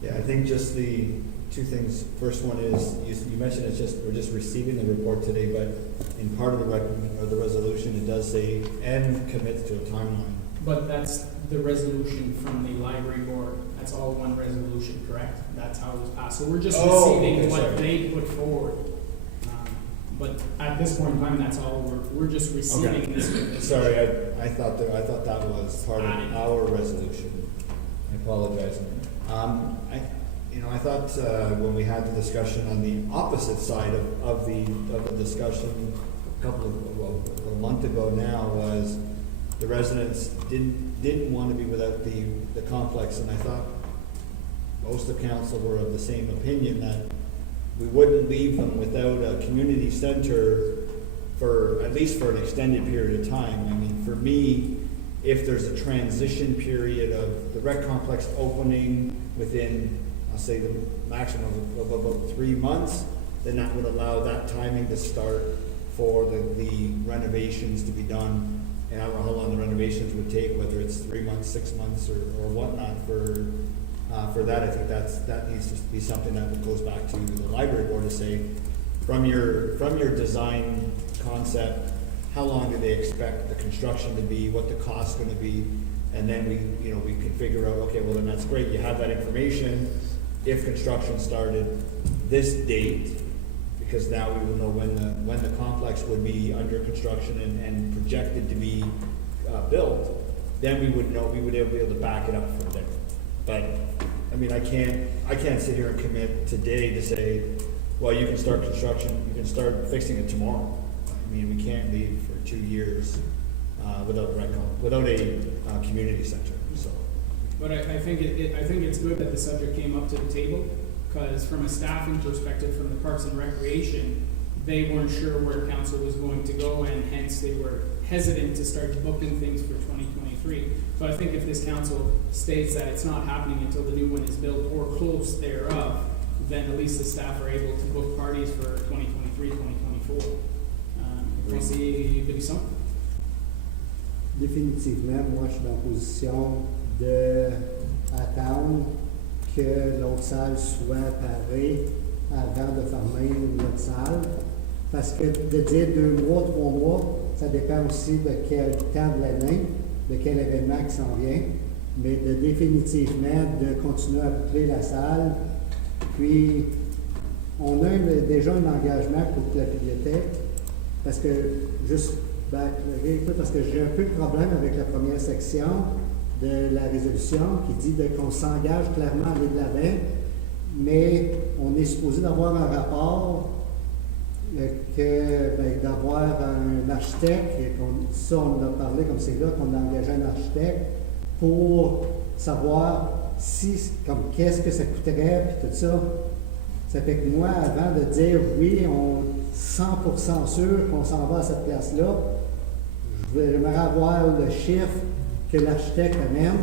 Yeah, I think just the two things. First one is, you mentioned we're just receiving the report today, but in part of the resolution, it does say, and commits to a timeline. But that's the resolution from the library board. That's all one resolution, correct? That's how it was passed. So we're just receiving what they put forward. But at this point in time, that's all we're just receiving this. Sorry, I thought that was part of our resolution. I apologize. I thought when we had the discussion on the opposite side of the discussion a month ago now, was the residents didn't want to be without the complex, and I thought most of council were of the same opinion that we wouldn't leave them without a community center for at least for an extended period of time. I mean, for me, if there's a transition period of the rec complex opening within, I'll say, the maximum of about 3 months, then that would allow that timing to start for the renovations to be done. And I don't know how long the renovations would take, whether it's 3 months, 6 months, or whatnot for that. I think that needs to be something that goes back to the library board to say, from your design concept, how long do they expect the construction to be, what the cost's going to be, and then we can figure out, okay, well then that's great. You have that information. If construction started this date, because now we will know when the complex would be under construction and projected to be built, then we would know, we would be able to back it up from there. But I mean, I can't sit here and commit today to say, well, you can start construction, you can start fixing it tomorrow. I mean, we can't leave for 2 years without a community center. So, but I think it's good that the subject came up to the table, because from a staffing perspective, from the Parks and Recreation, they weren't sure where council was going to go, and hence they were hesitant to start booking things for 2023. So I think if this council states that it's not happening until the new one is built or close thereof, then at least the staff are able to book parties for 2023, 2024. Conseiller Brisson? Définitivement, moi je suis dans la position de attendre que l'autre salle soit parée avant de fermer notre salle. Parce que de dire 2 mois, 3 mois, ça dépend aussi de quel temps de l'année, de quel événement qui s'en vient. Mais de définitivement de continuer à boucler la salle. Puis, on a déjà un engagement pour la bibliothèque. Parce que, parce que j'ai un peu de problème avec la première section de la résolution qui dit qu'on s'engage clairement à aller de l'avant, mais on est supposé d'avoir un rapport, d'avoir un architecte, et ça on a parlé comme c'est là qu'on a engagé un architecte pour savoir qu'est-ce que ça coûterait, puis tout ça. Ça fait que moi, avant de dire oui, on 100% sûr qu'on s'en va à cette place-là, j'aimerais avoir le chiffre que l'architecte amène.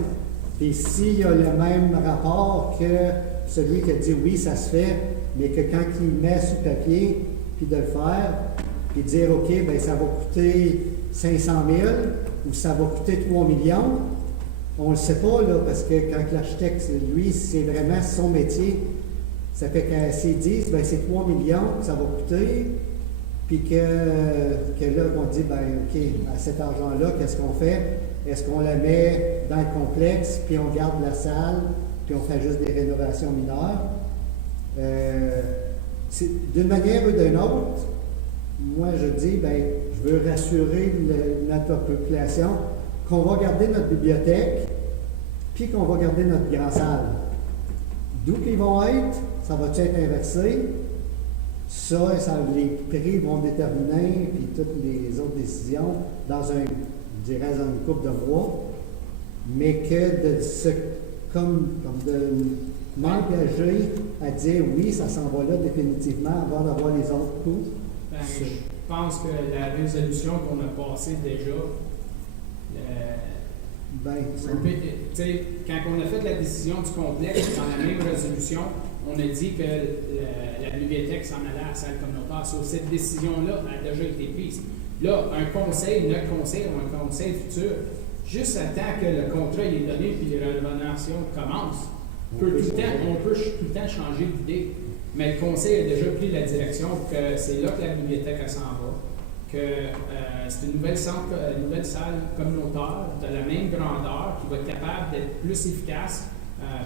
Puis s'il y a le même rapport que celui qui a dit oui, ça se fait, mais que quand il met sur papier, puis de le faire, puis dire OK, ben ça va coûter 500 000 ou ça va coûter 3 millions, on ne le sait pas, là, parce que quand l'architecte, lui, c'est vraiment son métier. Ça fait que s'ils disent, ben c'est 3 millions que ça va coûter, puis que là, on dit, ben OK, à cet argent-là, qu'est-ce qu'on fait? Est-ce qu'on la met dans le complexe, puis on garde la salle, puis on fait juste des rénovations mineures? D'une manière ou d'une autre, moi je dis, ben je veux rassurer notre population qu'on va garder notre bibliothèque, puis qu'on va garder notre grande salle. D'où qu'ils vont être, ça va être inversé. Ça, les prix vont déterminer, puis toutes les autres décisions dans une couple de mois, mais que comme de m'engager à dire oui, ça s'en va là définitivement avant d'avoir les autres coûts. Ben, je pense que la résolution qu'on a passée déjà, quand on a fait la décision du complexe, dans la même résolution, on a dit que la bibliothèque s'en allait à la salle communautaire. So, cette décision-là a déjà été prise. Là, un conseil, notre conseil ou un conseil futur, juste à temps que le contrat est donné puis les rénovations commencent, on peut tout le temps changer d'idée. Mais le conseil a déjà pris la direction que c'est là que la bibliothèque s'en va, que c'est une nouvelle salle communautaire de la même grandeur qui va être capable d'être plus efficace,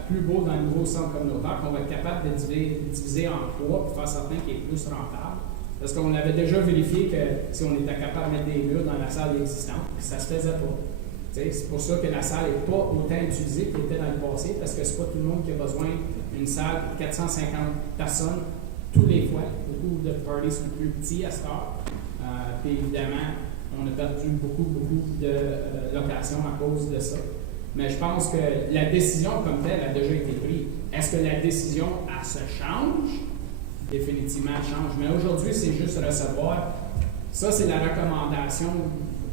plus beau dans le nouveau centre communautaire, qu'on va être capable de diviser en 3 pour faire certain qu'il est plus rentable. Parce qu'on avait déjà vérifié que si on était capable de mettre des murs dans la salle existante, ça ne se faisait pas. C'est pour ça que la salle n'est pas autant utilisée qu'elle était dans le passé, parce que ce n'est pas tout le monde qui a besoin d'une salle pour 450 personnes tous les fois. Beaucoup de parties sont plus petits à cette heure. Puis évidemment, on a perdu beaucoup de locations à cause de ça. Mais je pense que la décision comme telle a déjà été prise. Est-ce que la décision, elle se change? Définitivement, elle change. Mais aujourd'hui, c'est juste recevoir. Ça, c'est la recommandation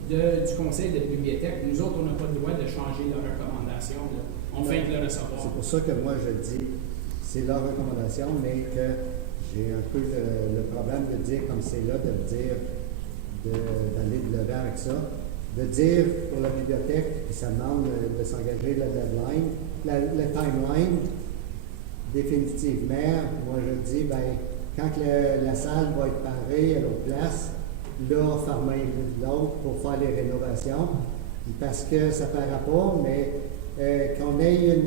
du conseil de bibliothèque. Nous autres, on n'a pas le droit de changer leur recommandation. Là. On fait que le recevoir. C'est pour ça que moi, je dis, c'est leur recommandation, mais que j'ai un peu le problème de dire comme c'est là, d'aller de l'avant avec ça. De dire pour la bibliothèque, ça demande de s'engager la deadline, le timeline, définitivement, moi je dis, ben, quand la salle va être parée à l'autre place, là, fermer l'autre pour faire les rénovations, parce que ça ne paraît pas, mais qu'on ait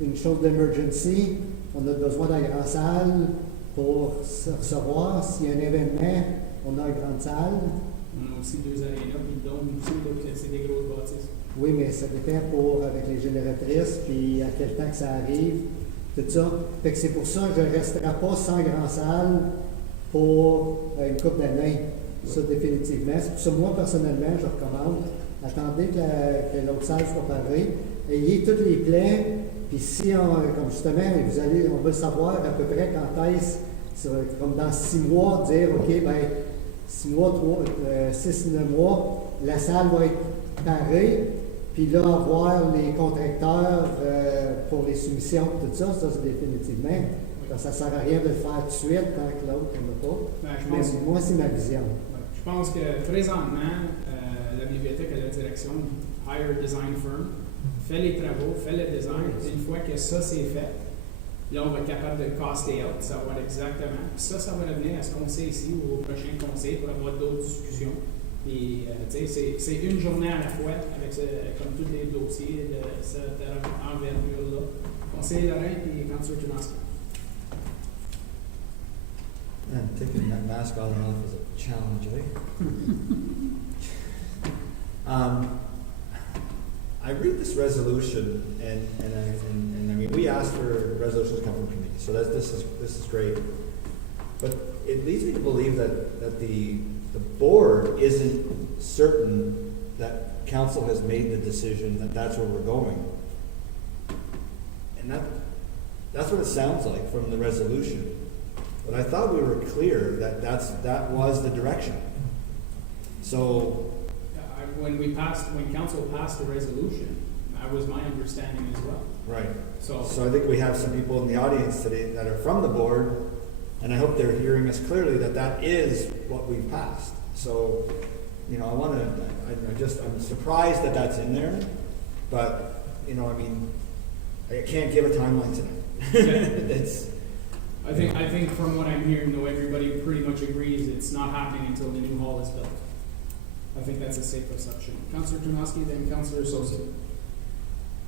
une chose d'emergency, on a besoin d'une grande salle pour se recevoir. S'il y a un événement, on a une grande salle. On a aussi 2 arénas, puis le dôme aussi, c'est des grosses bâtisses. Oui, mais ça dépend avec les génératrices, puis à quel temps que ça arrive, tout ça. Fait que c'est pour ça que je ne resterai pas sans grande salle pour une couple d'années. Ça, définitivement. C'est pour ça, moi, personnellement, je recommande, attendez que l'autre salle soit parée, ayez tous les plans, puis si, comme justement, on va savoir à peu près quand est-ce, comme dans 6 mois, dire, OK, ben 6 mois, 6-9 mois, la salle va être parée, puis là, voir les contracteurs pour les soumissions, tout ça, c'est définitivement. Ça ne sert à rien de le faire tout de suite tant que l'autre n'a pas. Mais moi, c'est ma vision. Je pense que présentement, la bibliothèque a la direction Higher Design Firm. fais les travaux, fais le design, puis une fois que ça c'est fait, là on va être capable de coster out, savoir exactement. Puis ça va revenir à ce qu'on sait ici ou au prochain conseil pour avoir d'autres discussions. Puis, tu sais, c'est une journée à la fois avec comme tous les dossiers de cette envergure-là. Conseiller Lorrain puis Councillor Tumaski. Man, taking that mask on and off is a challenge, eh? I read this resolution, and I mean, we asked for resolutions to come from committee, so this is great. But it leads me to believe that the board isn't certain that council has made the decision that that's where we're going. And that's what it sounds like from the resolution. But I thought we were clear that that was the direction. So When council passed the resolution, that was my understanding as well. right. So So I think we have some people in the audience today that are from the board, and I hope they're hearing us clearly that that is what we've passed. So, you know, I'm surprised that that's in there, but, you know, I mean, I can't give a timeline tonight. I think from what I'm hearing, though, everybody pretty much agrees it's not happening until the new hall is built. I think that's a safe assumption. Councillor Tumaski, then Councillor Sosa.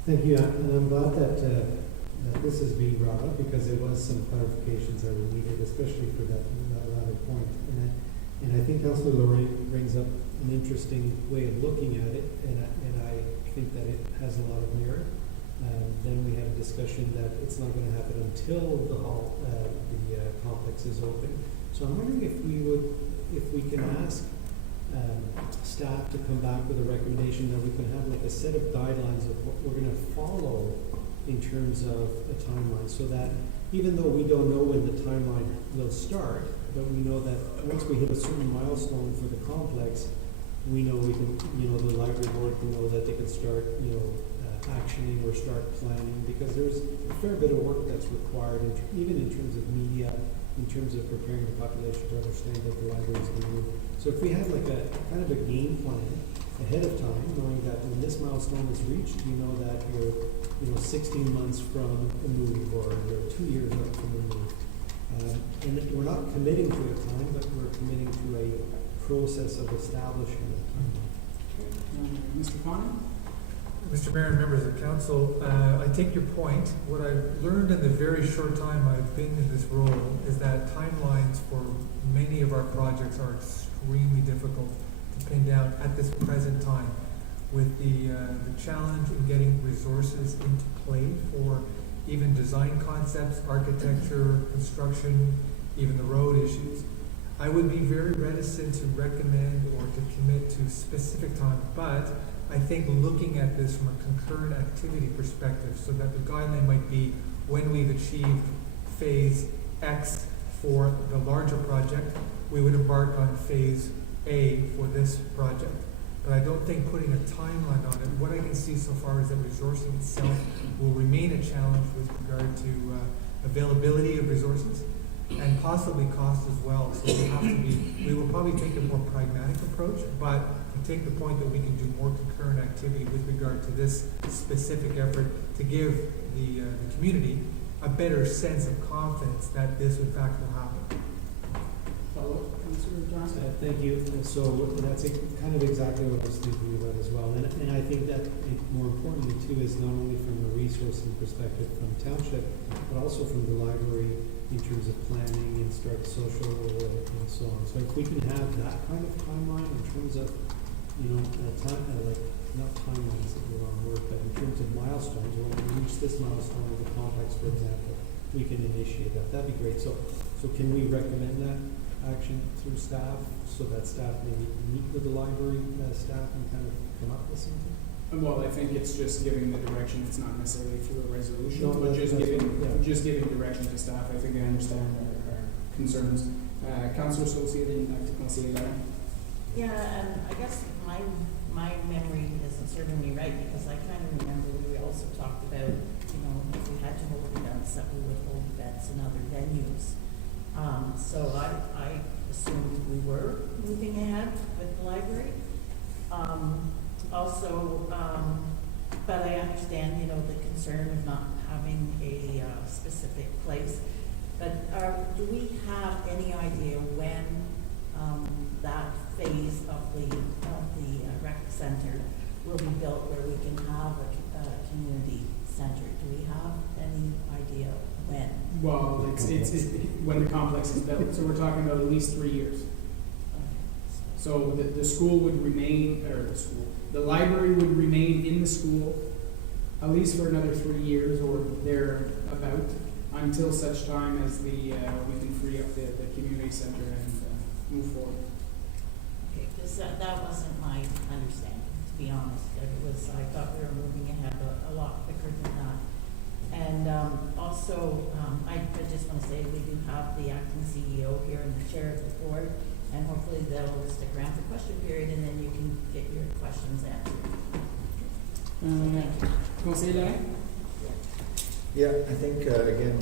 Thank you, and I'm glad that this is being brought up because there was some clarifications that were needed, especially for that latter point. And I think Councillor Lorraine brings up an interesting way of looking at it, and I think that it has a lot of merit. Then we had a discussion that it's not going to happen until the hall, the complex is open. So I'm wondering if we can ask staff to come back with a recommendation that we can have like a set of guidelines of what we're going to follow in terms of a timeline, so that even though we don't know when the timeline will start, but we know that once we hit a certain milestone for the complex, we know we can, you know, the library board can know that they can start, you know, actioning or start planning, because there's a fair bit of work that's required, even in terms of media, in terms of preparing the population to understand that the library is going to move. So if we have like a kind of a game plan ahead of time, knowing that when this milestone is reached, you know that you're, you know, 16 months from a move, or you're 2 years out from a move. And we're not committing to a time, but we're committing to a process of establishing a time. Mr. Connor? Mr. Mayor and members of council, I take your point. What I've learned in the very short time I've been in this role is that timelines for many of our projects are extremely difficult to pin down at this present time. With the challenge in getting resources into play for even design concepts, architecture, construction, even the road issues, I would be very reticent to recommend or to commit to specific time, but I think looking at this from a concurrent activity perspective, so that the guideline might be when we've achieved phase X for the larger project, we would embark on phase A for this project. But I don't think putting a timeline on it, what I can see so far is that resourcing itself will remain a challenge with regard to availability of resources and possibly cost as well. So we will probably take a more pragmatic approach, but take the point that we can do more concurrent activity with regard to this specific effort to give the community a better sense of confidence that this in fact will happen. Follow-up, Councillor Johnson? Thank you. So that's kind of exactly what I was thinking about as well. And I think that more importantly too is not only from a resourcing perspective from Township, but also from the library in terms of planning and start social and so on. So if we can have that kind of timeline in terms of, you know, like not timelines is the wrong word, but in terms of milestones, when we reach this milestone of the complex, for example, we can initiate that. That'd be great. So can we recommend that action through staff, so that staff maybe meet with the library staff and kind of come up with something? Well, I think it's just giving the direction. It's not necessarily through a resolution, No, but just giving yeah. direction to staff. I think they understand our concerns. Councillor Sosi, then back to Councillor Lorrain. Yeah, and I guess my memory isn't serving me right, because I kind of remember we also talked about, you know, if we had to hold events, that we would hold events in other venues. So I assumed we were moving ahead with the library. Also, But I understand, you know, the concern of not having a specific place. But do we have any idea when that phase of the rec center will be built where we can have a community center? Do we have any idea when? Well, it's when the complex is built, so we're talking about at least 3 years. So the school would remain, or the library would remain in the school at least for another 3 years or thereabout, until such time as we can free up the community center and move forward. Okay, because that wasn't my understanding, to be honest. I thought we were moving ahead a lot quicker than that. And also, I just want to say we do have the acting CEO here and the chair of the board, and hopefully they'll stick around for question period, and then you can get your questions answered. Thank you. Conseiller Laurent? Yeah, I think, again,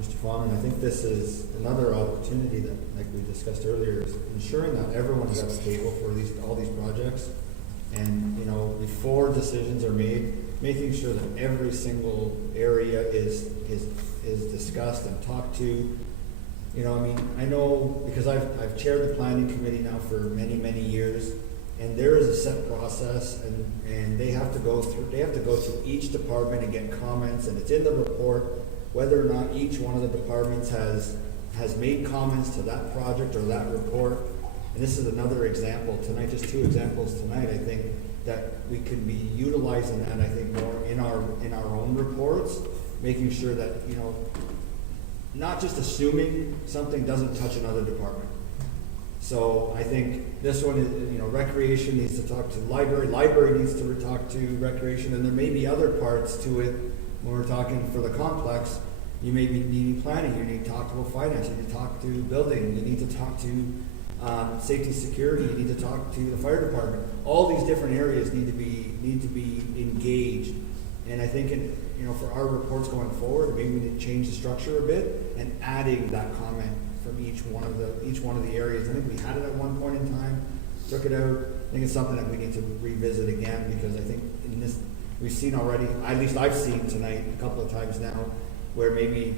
Mr. Fawn, I think this is another opportunity that, like we discussed earlier, is ensuring that everyone's at the table for all these projects. And, you know, before decisions are made, making sure that every single area is discussed and talked to. You know, I mean, I know, because I've chaired the planning committee now for many, many years, and there is a set process, and they have to go through each department and get comments, and it's in the report whether or not each one of the departments has made comments to that project or that report. And this is another example tonight, just 2 examples tonight, I think, that we could be utilizing that, I think, more in our own reports, making sure that, you know, not just assuming something doesn't touch another department. So I think this one is, you know, recreation needs to talk to library needs to talk to recreation, and there may be other parts to it. When we're talking for the complex, you may be needing planning, you need to talk about finance, you need to talk to building, you need to talk to safety, security, you need to talk to the fire department. All these different areas need to be engaged. And I think, you know, for our reports going forward, maybe we need to change the structure a bit and adding that comment from each one of the areas. I think we had it at one point in time, took it out. I think it's something that we need to revisit again, because I think in this we've seen already, at least I've seen tonight a couple of times now, where maybe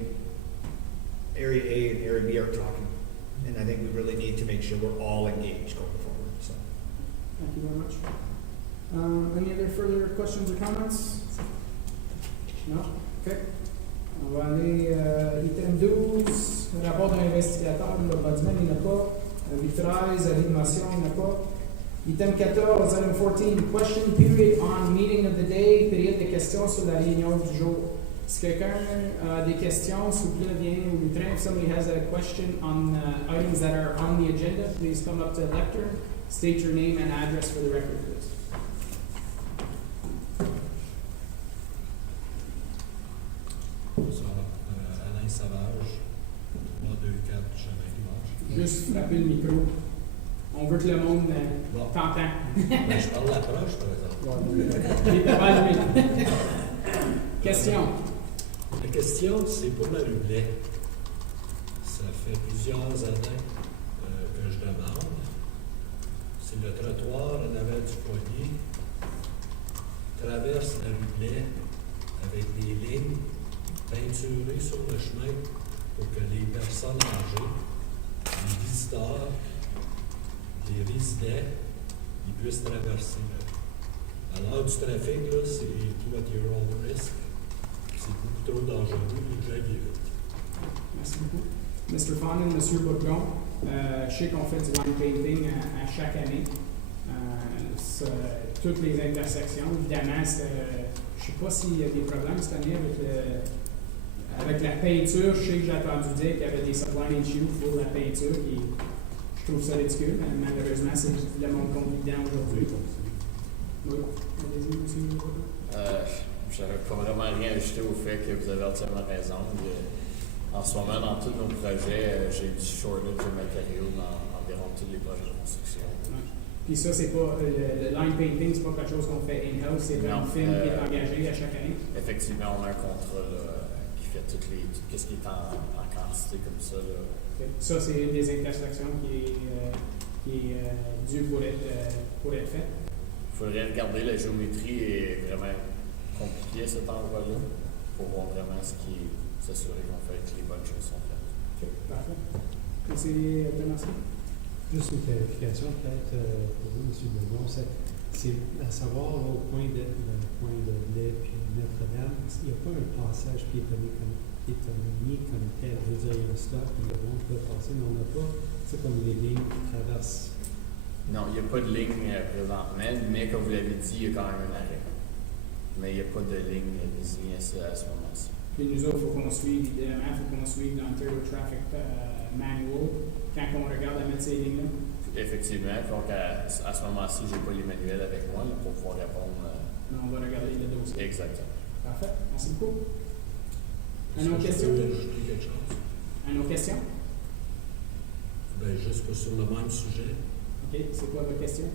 area A and area B are talking. And I think we really need to make sure we're all engaged going forward. So. Thank you very much. Any other further questions or comments? No? OK. On va aller item 12, rapport de l'investigateur de l'Ombudsman, il n'y en a pas. Item 13, animation, il n'y en a pas. Item 14, item 14, question period on meeting of the day, période de questions sur la réunion du jour. Si quelqu'un a des questions, s'il vous plaît, vient au train. If somebody has a question on items that are on the agenda, please come up to the lectern, state your name and address for the record, please. Alain Savage, 324 chemin Dimanche. Juste frapper le micro. On veut que le monde t'entende. Ben, je parle l'approche, par exemple. Il est devant lui. Question. La question, c'est pour la Rublais. Ça fait plusieurs années que je demande. C'est le trottoir en avant du foyer, traverse la Rublais avec des lignes peinturées sur le chemin pour que les personnes âgées, les visiteurs, les résidents, ils puissent traverser. À l'heure du trafic, là, c'est tout at your own risk. C'est beaucoup trop dangereux, les gens y évitent. Merci beaucoup. Mr. Fondon, Monsieur Bourgon, je sais qu'on fait du line painting à chaque année. Toutes les intersections, évidemment, je ne sais pas s'il y a des problèmes cette année avec la peinture. Je sais que j'ai entendu dire qu'il y avait des supply issues pour la peinture, et je trouve ça ridicule, mais malheureusement, c'est le monde qu'on vit dedans aujourd'hui. Oui, allez-y, monsieur. Je n'avais pas vraiment rien ajouté au fait que vous avez entièrement raison. En ce moment, dans tous nos projets, j'ai du shortage de matériaux dans environ tous les projets de construction. Ouais. Puis ça, c'est pas le line painting, c'est pas quelque chose qu'on fait in-house, c'est un film qui est engagé à chaque année. Effectivement, on a un contrat là, qui fait tout ce qui est en quantité comme ça. Là. Okay. Ça, c'est des intersections qui est dû pour être fait. Il faudrait regarder, la géométrie est vraiment compliquée à cet endroit-là pour voir vraiment s'assurer qu'on fait que les bonnes choses sont faites. Ok, parfait. Conseiller Thomasky? Juste une clarification peut-être pour vous, M. Belmont, c'est à savoir au point de lait puis Notre-Dame, il n'y a pas un passage piétonnier comme tel. Je veux dire, il y a un stop, puis le monde peut passer, mais on n'a pas, c'est comme les lignes qui traversent. Non, il n'y a pas de ligne présentement, mais comme vous l'avez dit, il y a quand même un arrêt. Mais il n'y a pas de ligne désignée à ce moment-ci. Puis nous autres, il faut qu'on suive, évidemment, il faut qu'on suive l'Ontario Traffic Manual quand on regarde à mettre ces lignes-là. Effectivement, donc à ce moment-ci, je n'ai pas les manuels avec moi là, pour pouvoir répondre. Mais on va regarder le dossier. Exactement. Parfait. Merci beaucoup. Une autre question? Ajouter quelque chose? Une autre question? Ben, juste sur le même sujet. OK. C'est quoi votre question?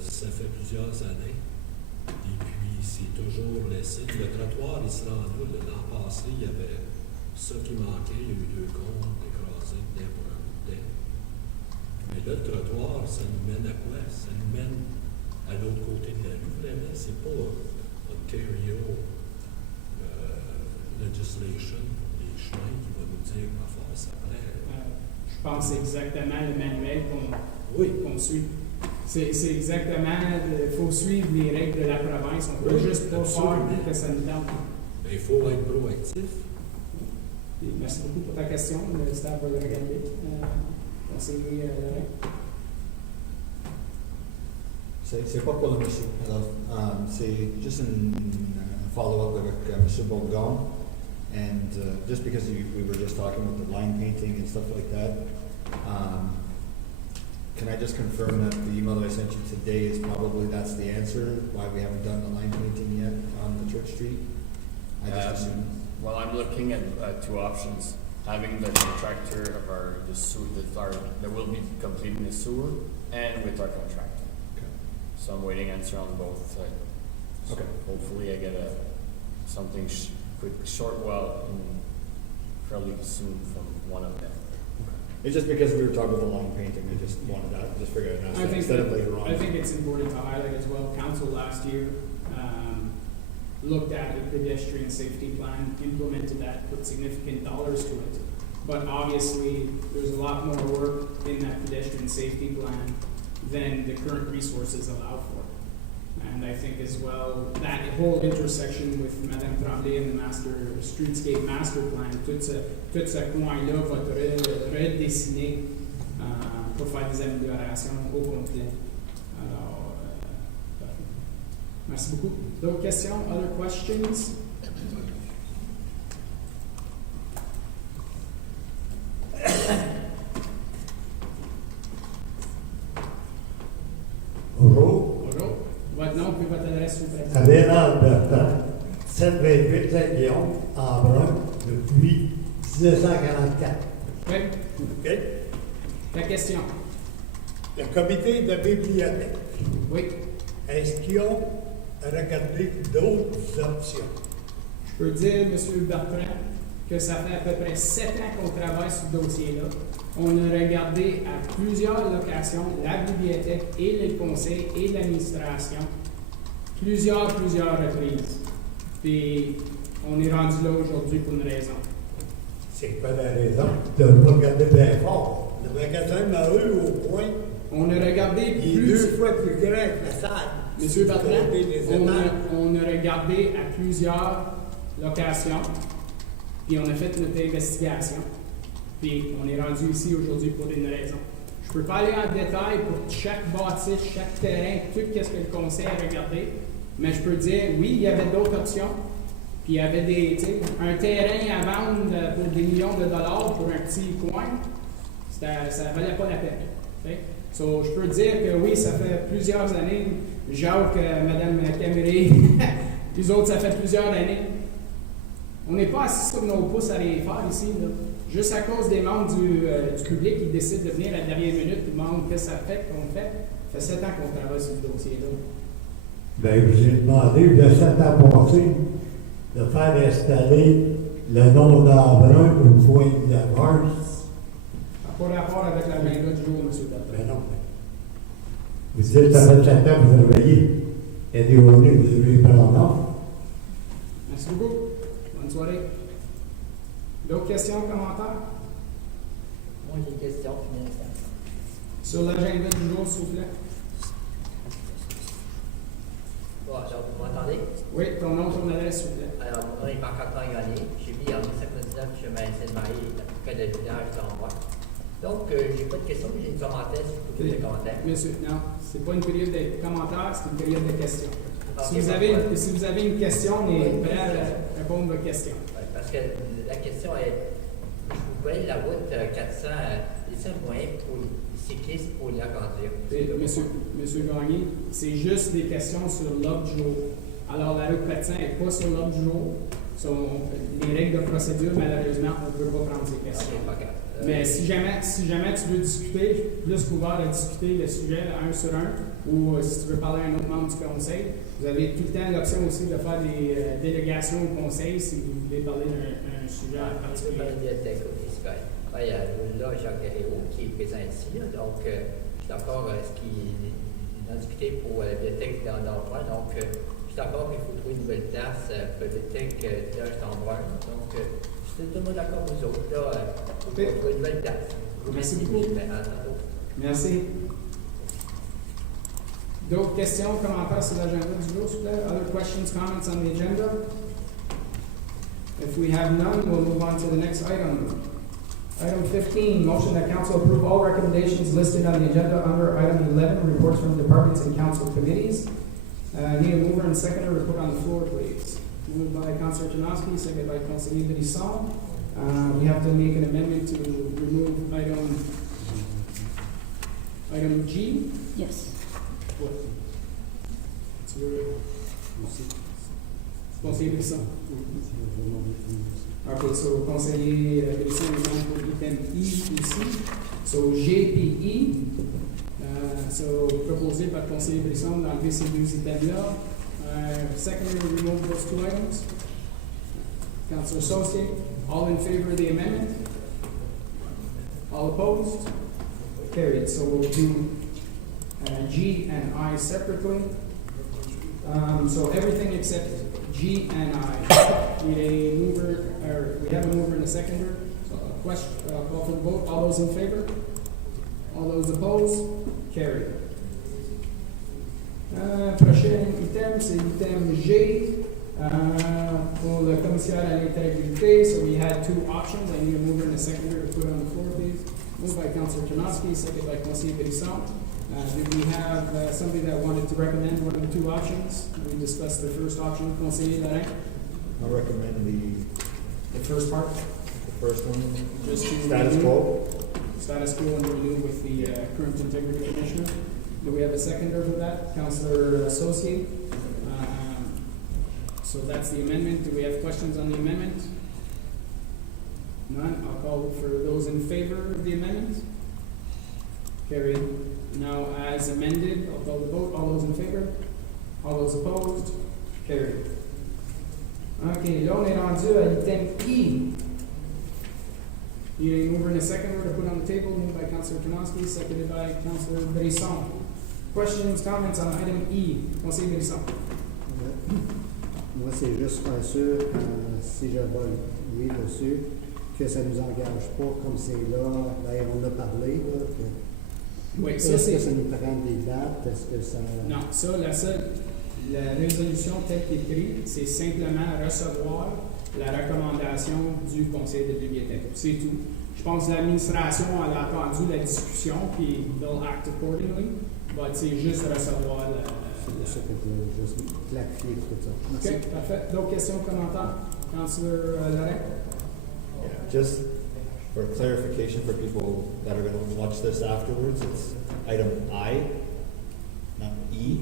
Ça fait plusieurs années. Et puis, c'est toujours laissé. Le trottoir, il se rend là. L'an passé, il y avait ça qui manquait. Il y a eu 2 cons écrasés dedans pour un bout de temps. Mais là, le trottoir, ça nous mène à quoi? Ça nous mène à l'autre côté de la rue, vraiment. C'est pas Ontario legislation pour les chemins qui va nous dire quoi faire ça après. Je pense que c'est exactement le manuel qu'on suit. C'est exactement, il faut suivre les règles de la province. On ne peut juste pas faire que ça nous tente. Il faut être proactif. Merci beaucoup pour ta question. Le staff va le regarder. Conseiller Lorrain. C'est pas pour le monsieur. Alors, c'est juste un follow-up avec M. Bourgon. And just because we were just talking about the line painting and stuff like that, can I just confirm that the email that I sent you today is probably that's the answer, why we haven't done the line painting yet on the Church Street? I just assumed. Well, I'm looking at 2 options. Having the contractor of that will be completing the sewer, and with our contractor. Okay. So I'm waiting answer on both sides. So Okay. hopefully I get something fairly soon from one of them. It's just because we were talking about the line painting, I just wanted that, just figured I'd ask that instead of later on. I think it's important to highlight as well, council last year looked at a pedestrian safety plan, implemented that, put significant dollars to it. But obviously, there's a lot more work in that pedestrian safety plan than the current resources allow for. And I think as well, that whole intersection with Madame Tremblay and the streetscape master plan, tout ce coin-là va être redessiné pour faire des améliorations au complet. Alors, parfait. Merci beaucoup. D'autres questions? Other questions? Bonjour. Bonjour. Votre nom puis votre adresse, s'il vous plaît. Aménard Bertrand, 728 Saint-Guillaume, en Brun, depuis 1944. Oui. OK? Ta question? Le comité de bibliothèque, Oui. est-ce qu'ils ont regardé d'autres options? Je peux dire, M. Bertrand, que ça fait à peu près 7 ans qu'on travaille sur ce dossier-là. On a regardé à plusieurs locations, la bibliothèque et le conseil et l'administration, plusieurs reprises. Puis, on est rendu là aujourd'hui pour une raison. C'est quoi la raison? De ne pas regarder bien fort. Le magasin m'a eu au point. On a regardé Il est 2 fois plus grand que la salle. M. Bertrand, Les on a regardé à plusieurs locations, puis on a fait notre investigation. Puis on est rendu ici aujourd'hui pour une raison. Je ne peux pas aller en détail pour chaque bâtisse, chaque terrain, tout ce que le conseil a regardé, mais je peux dire, oui, il y avait d'autres options. Puis il y avait un terrain à vendre pour des millions de dollars pour un petit coin, ça ne valait pas la peine. Okay? So, je peux dire que oui, ça fait plusieurs années. Jacques, Mme Caméré, les autres, ça fait plusieurs années. On n'est pas assis sur nos pouces à rien faire ici, là. Juste à cause des membres du public qui décident de venir à la dernière minute et demandent qu'est-ce que ça fait qu'on fait. Ça fait 7 ans qu'on travaille sur ce dossier-là. Bien, je vous ai demandé, il y a 7 ans passés, de faire installer le nom d'Embrun au point de la Mars. Ça n'a pas rapport avec la main-là du jour, M. Bertrand. Ben non. Vous dites, ça fait 7 ans que vous travaillez. Aidez-vous, vous devez prendre. Merci beaucoup. Bonne soirée. D'autres questions, commentaires? Moi, j'ai une question pour l'instant. Sur l'agenda du jour, s'il vous plaît. Bon, alors, vous m'entendez? Oui, ton nom, ton adresse, s'il vous plaît. Alors, mon nom est Marc Lalonde. J'ai mis en 1999 chemin Sainte-Marie, près de village d'Endroit. Donc, j'ai pas de questions, mais j'ai une commentaire si vous pouvez des commentaires. Monsieur, non, c'est pas une période de commentaires, c'est une période de questions. Ok, Si vous avez une question, on est prêt à répondre à vos questions. Ouais, parce que la question est, vous voyez la route 400, est-ce un moyen pour les cyclistes pour y agrandir? Monsieur Gagné, c'est juste des questions sur l'ordre du jour. Alors, la route 400 n'est pas sur l'ordre du jour. Les règles de procédure, malheureusement, on ne peut pas prendre ces questions. Ok, pas grave. Mais si jamais tu veux discuter, je suis plus couvert à discuter le sujet un sur un, ou si tu veux parler à un autre membre du conseil, vous avez tout le temps l'option aussi de faire des délégations au conseil si vous voulez parler d'un sujet en particulier. Là, Jacques Guerrero, qui est présent ici, là, donc je suis d'accord avec ce qu'il a discuté pour la bibliothèque d'Endroit. Donc, je suis d'accord qu'il faut trouver une nouvelle place pour la bibliothèque village d'Endroit. Donc, je suis tout le monde d'accord avec vous autres. Là, il faut trouver une nouvelle place. Merci beaucoup. Merci. D'autres questions, commentaires sur l'agenda du jour, s'il vous plaît? Other questions, comments on the agenda? If we have none, we'll move on to the next item. Item 15, motion that council approve all recommendations listed on the agenda under item 11, reports from departments and council committees. Need a mover and seconder to put on the floor, please. Moved by Councilor Janowski, seconded by Councilor Brisson. We have to make an amendment to remove item G. Yes. What? Conseiller Brisson. Okay, so Conseiller Brisson is on for item E ici. So G puis E. So proposé par Conseiller Brisson d'enlever ces deux items-là. Secondly, remove those two items. Councilor Saucier, all in favor of the amendment? All opposed? Carried. So we'll do G and I separately. So everything except G and I. We have a mover and a seconder. So call for the vote. All those in favor? All those opposed? Carried. Prochain item, c'est l'item G pour le commissaire à l'intégrité. So we had two options. I need a mover and a seconder to put on the floor, please. Moved by Councilor Janowski, seconded by Councilor Brisson. Did we have somebody that wanted to recommend one of the two options? We discussed the first option. Conseiller Laurent? I recommend the first part. The first one. Just to status quo. Status quo and renew with the current integrity commissioner. Do we have a seconder for that? Councilor Saucier? So that's the amendment. Do we have questions on the amendment? None. I'll call for those in favor of the amendment. Carried. Now, as amended, I'll call the vote. All those in favor? All those opposed? Carried. OK, là, on est rendu à l'item E. You mover in a second to put on the table, moved by Councilor Janowski, seconded by Councilor Brisson. Questions, comments on item E? Conseiller Brisson. Moi, c'est juste pour être sûr, si je vote oui dessus, que ça ne nous engage pas comme c'est là, ben, on a parlé, là, que, oui, est-ce que ça nous prend des dates? Est-ce que ça... Non, ça, la résolution telle qu'écrite, c'est simplement recevoir la recommandation du conseil de bibliothèque. C'est tout. Je pense que l'administration a attendu la discussion, puis they'll act accordingly, but c'est juste recevoir la... C'est pour ça que je voulais juste clarifier tout ça. Merci. OK, parfait. D'autres questions, commentaires? Councilor Laurent? Yeah, just for clarification for people that are going to watch this afterwards, it's item I, not E.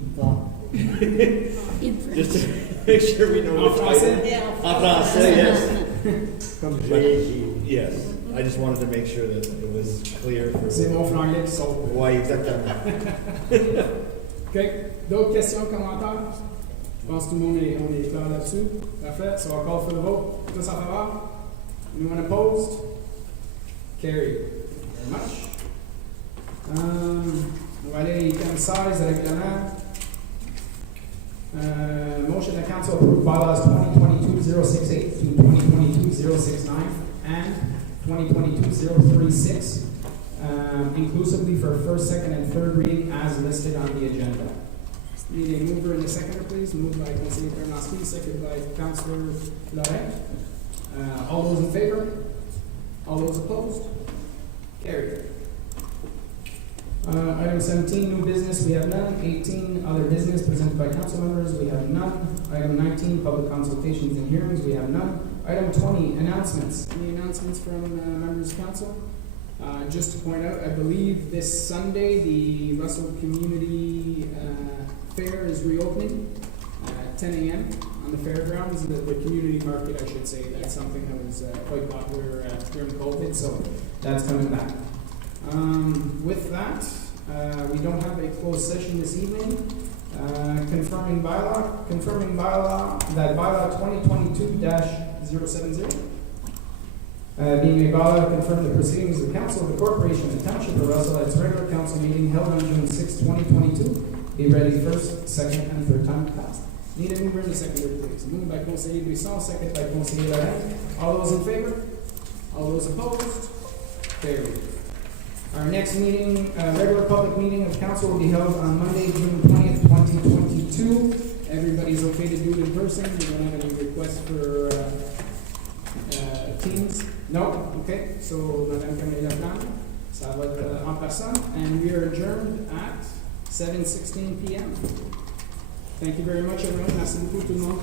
Just to make sure we know which item. En français, yes. Comme yes. I just wanted to make sure that it was clear for... C'est mon franglais qui saute. Oui, exactement. OK. D'autres questions, commentaires? Je pense que tout le monde est clair là-dessus. Parfait. So I'll call for the vote. Tous en faveur? Anyone opposed? Carried. Very much. On va aller item 16, règlement. Motion that council approve bylaws 2022-068 to 2022-069 and 2022-036, inclusively for first, second, and third reading as listed on the agenda. Need a mover and a seconder, please. Moved by Councilor Bernowski, seconded by Councilor Laurent. All those in favor? All those opposed? Carried. Item 17, new business, we have none. 18, other business presented by council members, we have none. Item 19, public consultations and hearings, we have none. Item 20, announcements. Any announcements from members of council? Just to point out, I believe this Sunday, the Russell Community Fair is reopening at 10 a.m. on the fairgrounds, the community market, I should say. That's something that was quite popular during COVID, so that's coming back. With that, we don't have a closed session this evening. Confirming bylaw that bylaw 2022-070, being a bylaw to confirm the proceedings of the council of the corporation and township of Russell at its regular council meeting held on June 6, 2022, be ready first, second, and third time passed. Need a mover and a seconder, please. Moved by Conseiller Buisson, second by Conseiller Laurent. All those in favor? All those opposed? Carried. Our next meeting, regular public meeting of council will be held on Monday, June 20th, 2022. Everybody's okay to do it in person? We don't have any requests for teams? No? Okay, so Madame Camilla Blanc, ça va être en personne, and we are adjourned at 7:16 p.m. Thank you very much, everyone. Merci beaucoup tout le monde.